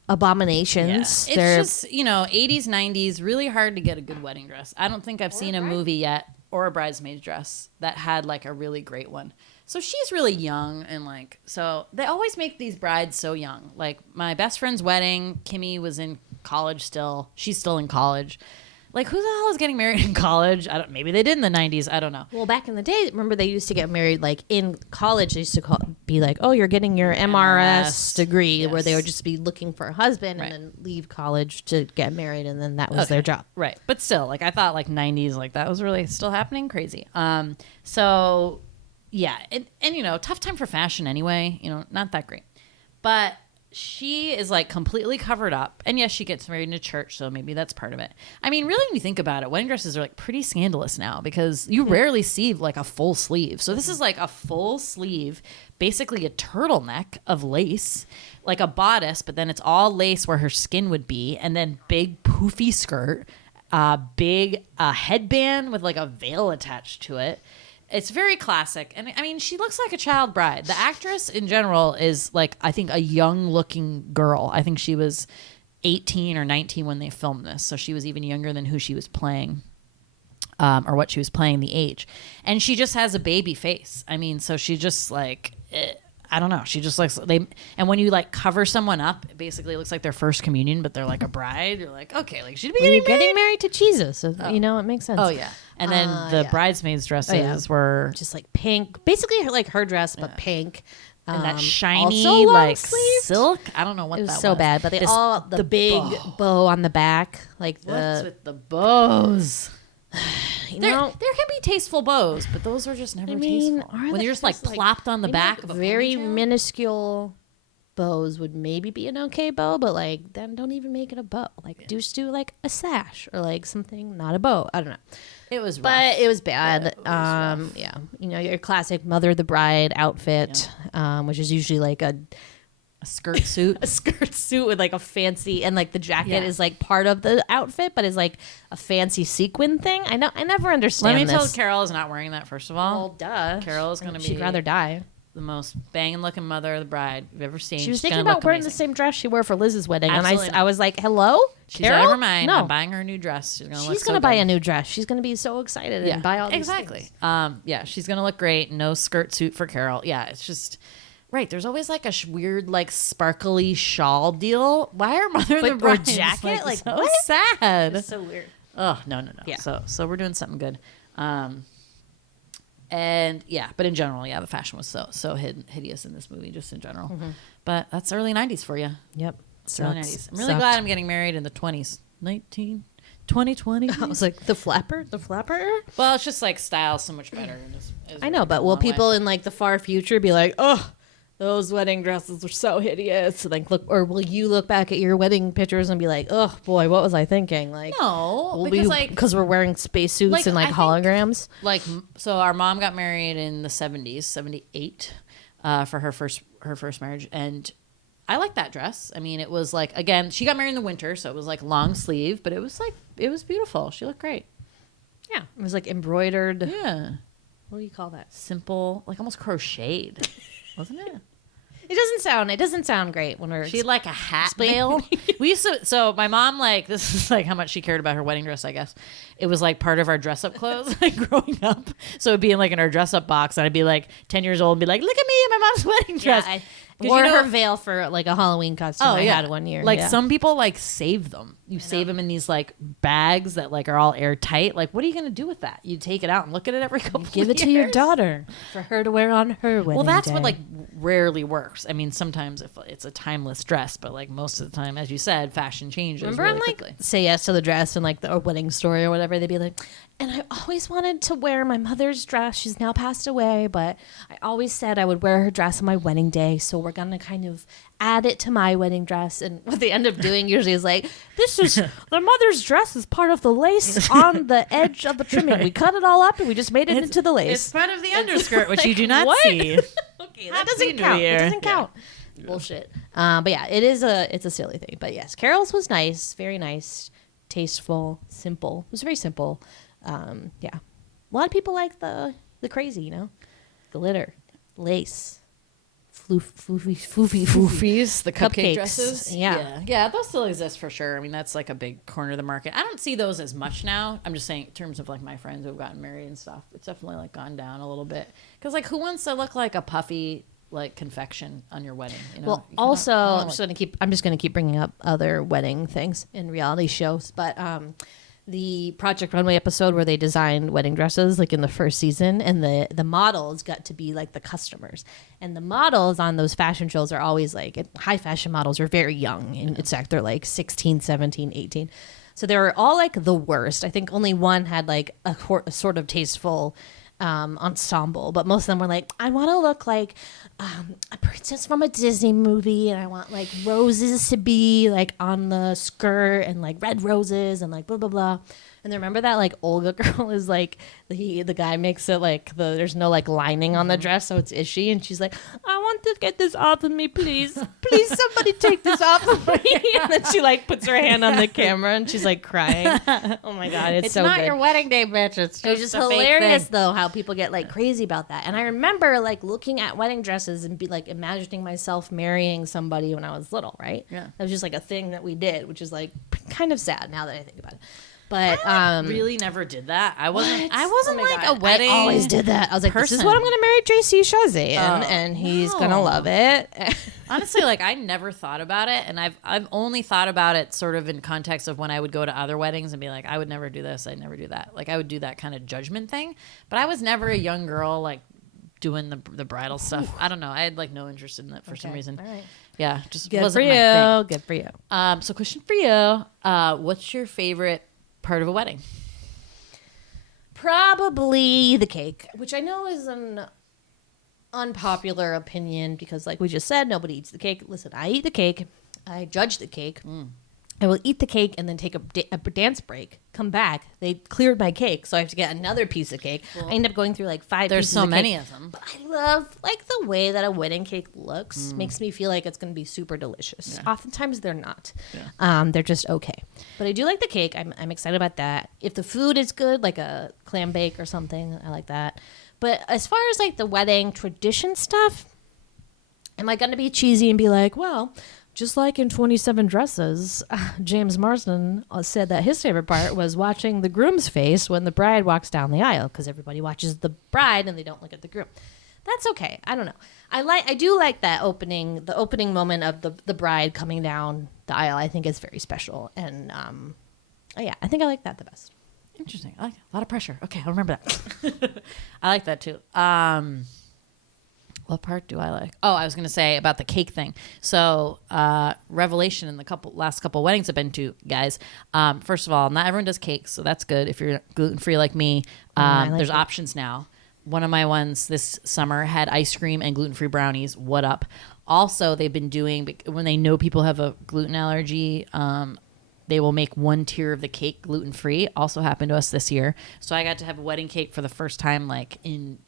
abominations. It's They're just, 80s, 90s, really hard to get a good wedding dress. I don't think I've seen a movie yet or a bridesmaid dress that had like a really great one. So she's really young, and like, so they always make these brides so young. Like my best friend's wedding, Kimmy was in college still. She's still in college. Like, who the hell is getting married in college? Maybe they did in the 90s. I don't know. Well, back in the day, remember they used to get married like in college. They used to be like, "Oh, you're getting your MRS degree," where they yes. would just be looking for a husband Right. and then leave college to get married, and then that was their job. Right. But still, like, I thought like 90s, like that was really still happening. Crazy. So yeah. And tough time for fashion anyway, not that great. But she is like completely covered up. And yes, she gets married in a church, so maybe that's part of it. I mean, really, when you think about it, wedding dresses are like pretty scandalous now because you rarely see like a full sleeve. So this is like a full sleeve, basically a turtleneck of lace, like a bodice, but then it's all lace where her skin would be, and then big poofy skirt, big headband with like a veil attached to it. It's very classic. And I mean, she looks like a child bride. The actress in general is like, I think, a young looking girl. I think she was 18 or 19 when they filmed this. So she was even younger than who she was playing, or what she was playing, the age. And she just has a baby face. I mean, so she just like, I don't know. She just looks, and when you like cover someone up, it basically looks like their first communion, but they're like a bride. You're like, okay, like she'd be Well, getting you're married. getting married to Jesus, so, it makes sense. Oh yeah. And then the yeah. bridesmaids dresses were Just like pink, basically like her dress, but pink. and that Also shiny long like sleeved. silk. I don't know what It was that so bad, but they the big bow on the back, like What's the with the bows? you There know, can be tasteful bows, but those are just never I mean, tasteful. are When they they're just like just, like, plopped on the back of a very ponytail? minuscule bows would maybe be an okay bow, but like then don't even make it a bow. Like just do like a sash or like something, not a bow. I don't know. It was rough. But it was bad. It was rough. Yeah, your classic mother of the bride outfit, which is usually like a skirt suit. a skirt suit with like a fancy, and like the jacket Yeah. is like part of the outfit, but is like a fancy sequin thing. I never Let understand me this. tell Carol is not wearing that. First of all, Well, duh. Carol is going to be She'd rather die. the most banging looking mother of the bride you've ever seen. She was She's thinking gonna about look wearing the amazing. same dress she wore for Liz's wedding, Absolutely and I not. was like, "Hello, She's Carol? out of her mind. No, I'm buying her a new dress. She's going to look she's so gonna buy good. a new dress. She's gonna be so excited and buy all these exactly. things. Yeah, she's gonna look great. No skirt suit for Carol. Yeah, it's just right. There's always like a weird, like sparkly shawl deal. Why are mother of the Or brides jacket? Like, so what? sad? It's so weird. Oh no. Yeah. So we're doing something good. And yeah, but in general, yeah, the fashion was so hideous in this movie, just in general. Mm-hmm. But that's early '90s for you. Yep. It's early Sucks. '90s. I'm really Sucked. glad I'm getting married in the 2020. I was like, the flapper. Well, it's just like style so much better. And I know, but will people in like the far future be like, oh, those wedding dresses were so hideous? Like, look, or will you look back at your wedding pictures and be like, oh boy, what was I thinking? Like, No, because because we're wearing spacesuits like, and like I think- holograms. so our mom got married in the 70s, 78, for her first marriage, and I like that dress. I mean, it was like, again, she got married in the winter, so it was like long sleeve, but it was beautiful. She looked great. Yeah, it was like embroidered. Yeah, What do you call that? simple, like almost crocheted, wasn't it? It doesn't sound great when we're. She had like a hat Explain. veil. We used to. So my mom, like, this is like how much she cared about her wedding dress. I guess it was like part of our dress up clothes, like growing up. So it'd be in like in our dress up box, and I'd be like 10 years old, and be like, "Look at me in my mom's wedding yeah, dress." I 'Cause wore you know- her veil for like a Halloween costume. I had one year. Like yeah. some people like save them. You save them in these like bags that like are all airtight. Like, what are you gonna do with that? You take it out and look at it every couple. Give it of to your years? daughter for her to wear on her wedding Well, that's day. what like rarely works. I mean, sometimes if it's a timeless dress, but like most of the time, as you said, fashion changes. Remember really on like quickly. Say Yes to the Dress and like the wedding story or whatever, they'd be like, and I always wanted to wear my mother's dress. She's now passed away, but I always said I would wear her dress on my wedding day. So we're gonna kind of add it to my wedding dress. And what they end up doing usually is like, this is the mother's dress is part of the lace on the edge of the trimming. We cut it all up and we just made it into the lace. It's part of the underskirt, which you like, do not what? see. Okay, that doesn't count. It doesn't count. Bullshit. But yeah, it's a silly thing. But yes, Carol's was nice, very nice, tasteful, simple. It was very simple. Yeah, a lot of people like the crazy, glitter, lace, Foofies, the cupcake Cupcakes. dresses. Yeah. Yeah, those still exist for sure. I mean, that's like a big corner of the market. I don't see those as much now. I'm just saying in terms of like my friends who have gotten married and stuff. It's definitely like gone down a little bit. Because like who wants to look like a puffy like confection on your wedding? You know? Well, You cannot- also, I don't I'm like- just gonna keep bringing up other wedding things in reality shows, but the Project Runway episode where they designed wedding dresses, like in the first season, and the models got to be like the customers. And the models on those fashion shows are always like, high fashion models are very young. And it's like, they're like 16, 17, 18. So they were all like the worst. I think only one had like a sort of tasteful ensemble, but most of them were like, I want to look like a princess from a Disney movie, and I want like roses to be like on the skirt and like red roses and like blah blah blah. And then remember that like Olga girl is like the guy makes it like there's no like lining on the dress, so it's ishy, and she's like, I want to get this off of me, please somebody take this off of me. And then she like puts her hand on the camera and she's like crying. Oh my god, it's so not good. your wedding day, bitch. It's Just a fake hilarious thing. though how people get like crazy about that. And I remember like looking at wedding dresses and be like imagining myself marrying somebody when I was little, right? Yeah. That was just like a thing that we did, which is like kind of sad now that I think about it. But Really never did that. I wasn't Oh my like God. a wedding. I always did that. I was like, this is person. what I'm gonna marry JC Chazé in, Oh, and he's no. gonna love it. Honestly, like I never thought about it, and I've only thought about it sort of in context of when I would go to other weddings and be like, I would never do this, I'd never do that. Like I would do that kind of judgment thing, but I was never a young girl like doing the bridal stuff. I don't know. I had like no interest in that for some reason. All right. Yeah, just Good for wasn't you. my thing. Good for you. So question for you: what's your favorite part of a wedding? Probably the cake, which I know is an unpopular opinion because, like we just said, nobody eats the cake. Listen, I eat the cake. I judge the cake. I will eat the cake and then take a dance break. Come back. They cleared my cake, so I have to get another piece of cake. I end up going through like 5 There's pieces so of many cake. of them. But I love like the way that a wedding cake looks. Makes me feel like it's going to be super delicious. Oftentimes they're not. They're just okay. But I do like the cake. I'm excited about that. If the food is good, like a clam bake or something, I like that. But as far as like the wedding tradition stuff, am I going to be cheesy and be like, well, just like in 27 Dresses, James Marsden said that his favorite part was watching the groom's face when the bride walks down the aisle, because everybody watches the bride and they don't look at the groom. That's okay. I don't know. I do like that the opening moment of the bride coming down the aisle. I think is very special, and yeah, I think I like that the best. Interesting. I like that. A lot of pressure. Okay, I'll remember that. I like that too. What part do I like? Oh, I was going to say about the cake thing. So, revelation in the last couple weddings I've been to, guys. First of all, not everyone does cakes, so that's good. If you're gluten free like me, I like there's it. options now. One of my ones this summer had ice cream and gluten free brownies. What up? Also, they've been doing when they know people have a gluten allergy. They will make one tier of the cake gluten free. Also happened to us this year. So I got to have a wedding cake for the first time, like in.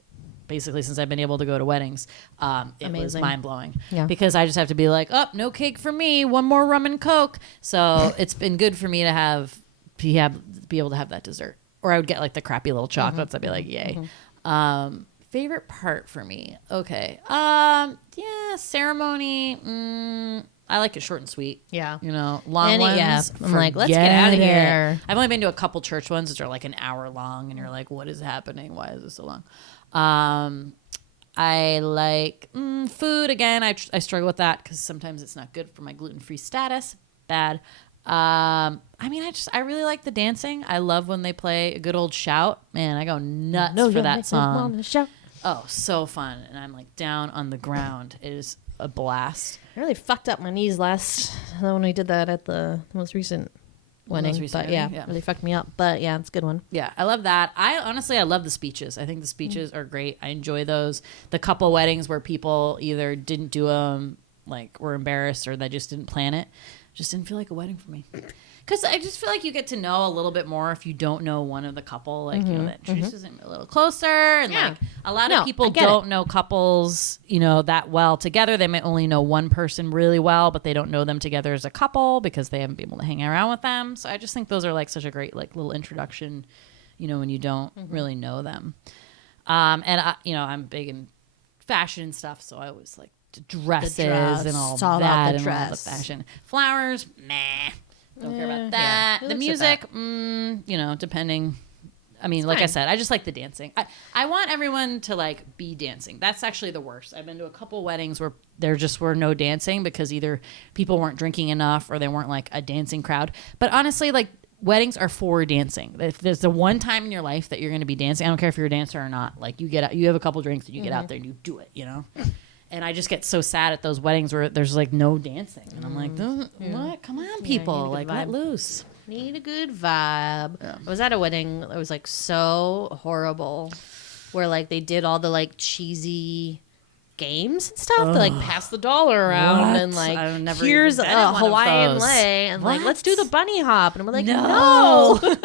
Basically, since I've been able to go to weddings, it was Amazing. mind-blowing. Yeah. Because I just have to be like, oh, no cake for me, one more rum and Coke. So it's been good for me to be able to have that dessert. Or I would get like the crappy little chocolates. I'd be like, yay. Favorite part for me? Okay. Yeah, ceremony. I like it short and sweet. Yeah. You know, long ones. Yeah. I'm like, let's get out of forget it. here. I've only been to a couple church ones that are like an hour long, and you're like, what is happening? Why is this so long? I like food. Again, I struggle with that because sometimes it's not good for my gluten-free status. Bad. I mean, I really like the dancing. I love when they play a good old shout. Man, I go nuts for that song. Oh, so fun. And I'm like down on the ground. It is a blast. I really fucked up my knees when we did that at the most recent wedding. Most recent But yeah, wedding, yeah. really fucked me up. But yeah, it's a good one. Yeah, I love that. I love the speeches. I think the speeches are great. I enjoy those. The couple weddings where people either didn't do them, like were embarrassed, or they just didn't plan it, just didn't feel like a wedding for me. Because I just feel like you get to know a little bit more if you don't know one of the couple. Like, you know, that introduces them a little closer. And Yeah. like a lot No, of people I get don't know couples, you know, that well together. They might only know one person really well, but they don't know them together as a couple because they haven't been able to hang around with them. So I just think those are like such a great like little introduction, you know, when you don't really know them. And I, you know, I'm big in fashion and stuff, so I always like dresses dress. and all It's all about that the and all the dress. fashion. Flowers, meh. Don't care about Yeah, that. who The looks at music, that? you know, depending. I mean, like I fine. said, I just like the dancing. I want everyone to like be dancing. That's actually the worst. I've been to a couple weddings where there just were no dancing because either people weren't drinking enough or they weren't like a dancing crowd. But honestly, like weddings are for dancing. If there's the one time in your life that you're going to be dancing, I don't care if you're a dancer or not. Like you get out, you have a couple drinks and you get out there and you do it, you know? And I just get so sad at those weddings where there's like no dancing. And I'm like, what? Come on, people. Like, let loose. Need a good vibe. I was at a wedding that was like so horrible where like they did all the like cheesy games and stuff to like pass the dollar around What? and like I've never here's even a been at one of Hawaiian those. lei and like What? let's do the bunny hop and we're like No. no.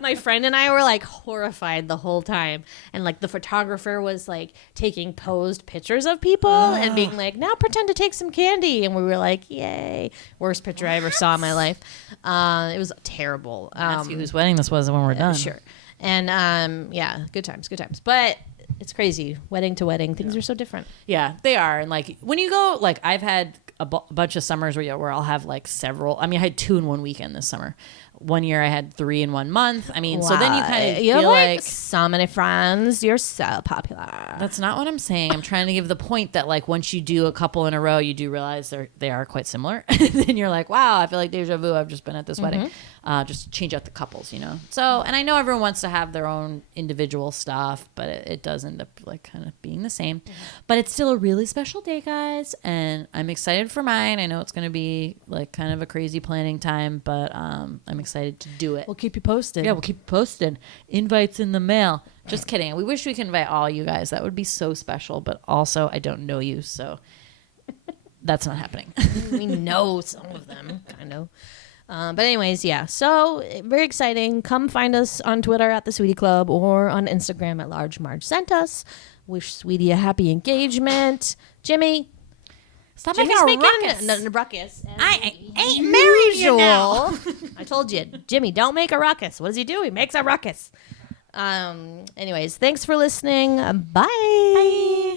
My friend and I were like horrified the whole time and like the photographer was like taking posed pictures of people and being like now pretend to take some candy and we were like yay, worst picture I ever saw in my life. It was terrible. Ask you whose wedding this was when we're done. Sure. And yeah, good times. But it's crazy. Wedding to wedding, things are so different. Yeah, they are. And like when you go, like I've had a bunch of summers where I'll have like several. I mean, I had 2 in 1 weekend this summer. One year I had 3 in 1 month. I mean, so then you kind of you have feel like like so many friends. You're so popular. that's not what I'm saying. I'm trying to give the point that like once you do a couple in a row, you do realize they are quite similar. And then you're like, wow, I feel like deja vu. I've just been at this wedding. Just change out the couples, you know. So, and I know everyone wants to have their own individual stuff, but it does end up like kind of being the same. But it's still a really special day, guys, and I'm excited for mine. I know it's going to be like kind of a crazy planning time, but I'm excited to do it. We'll keep you posted. Yeah, we'll keep posted. Invites in the mail. Just kidding. We wish we could invite all you guys. That would be so special. But also, I don't know you, so that's not happening. We know some of them, kind of. But anyways, yeah. So very exciting. Come find us on Twitter at the Sweetie Club or on Instagram at Large Marge Sent Us. Wish Sweetie a happy engagement. Jimmy. Stop Jimmy's making a ruckus. No, ruckus. I ain't married you now. I told you, Jimmy, don't make a ruckus. What does he do? He makes a ruckus. Anyways, thanks for listening. Bye.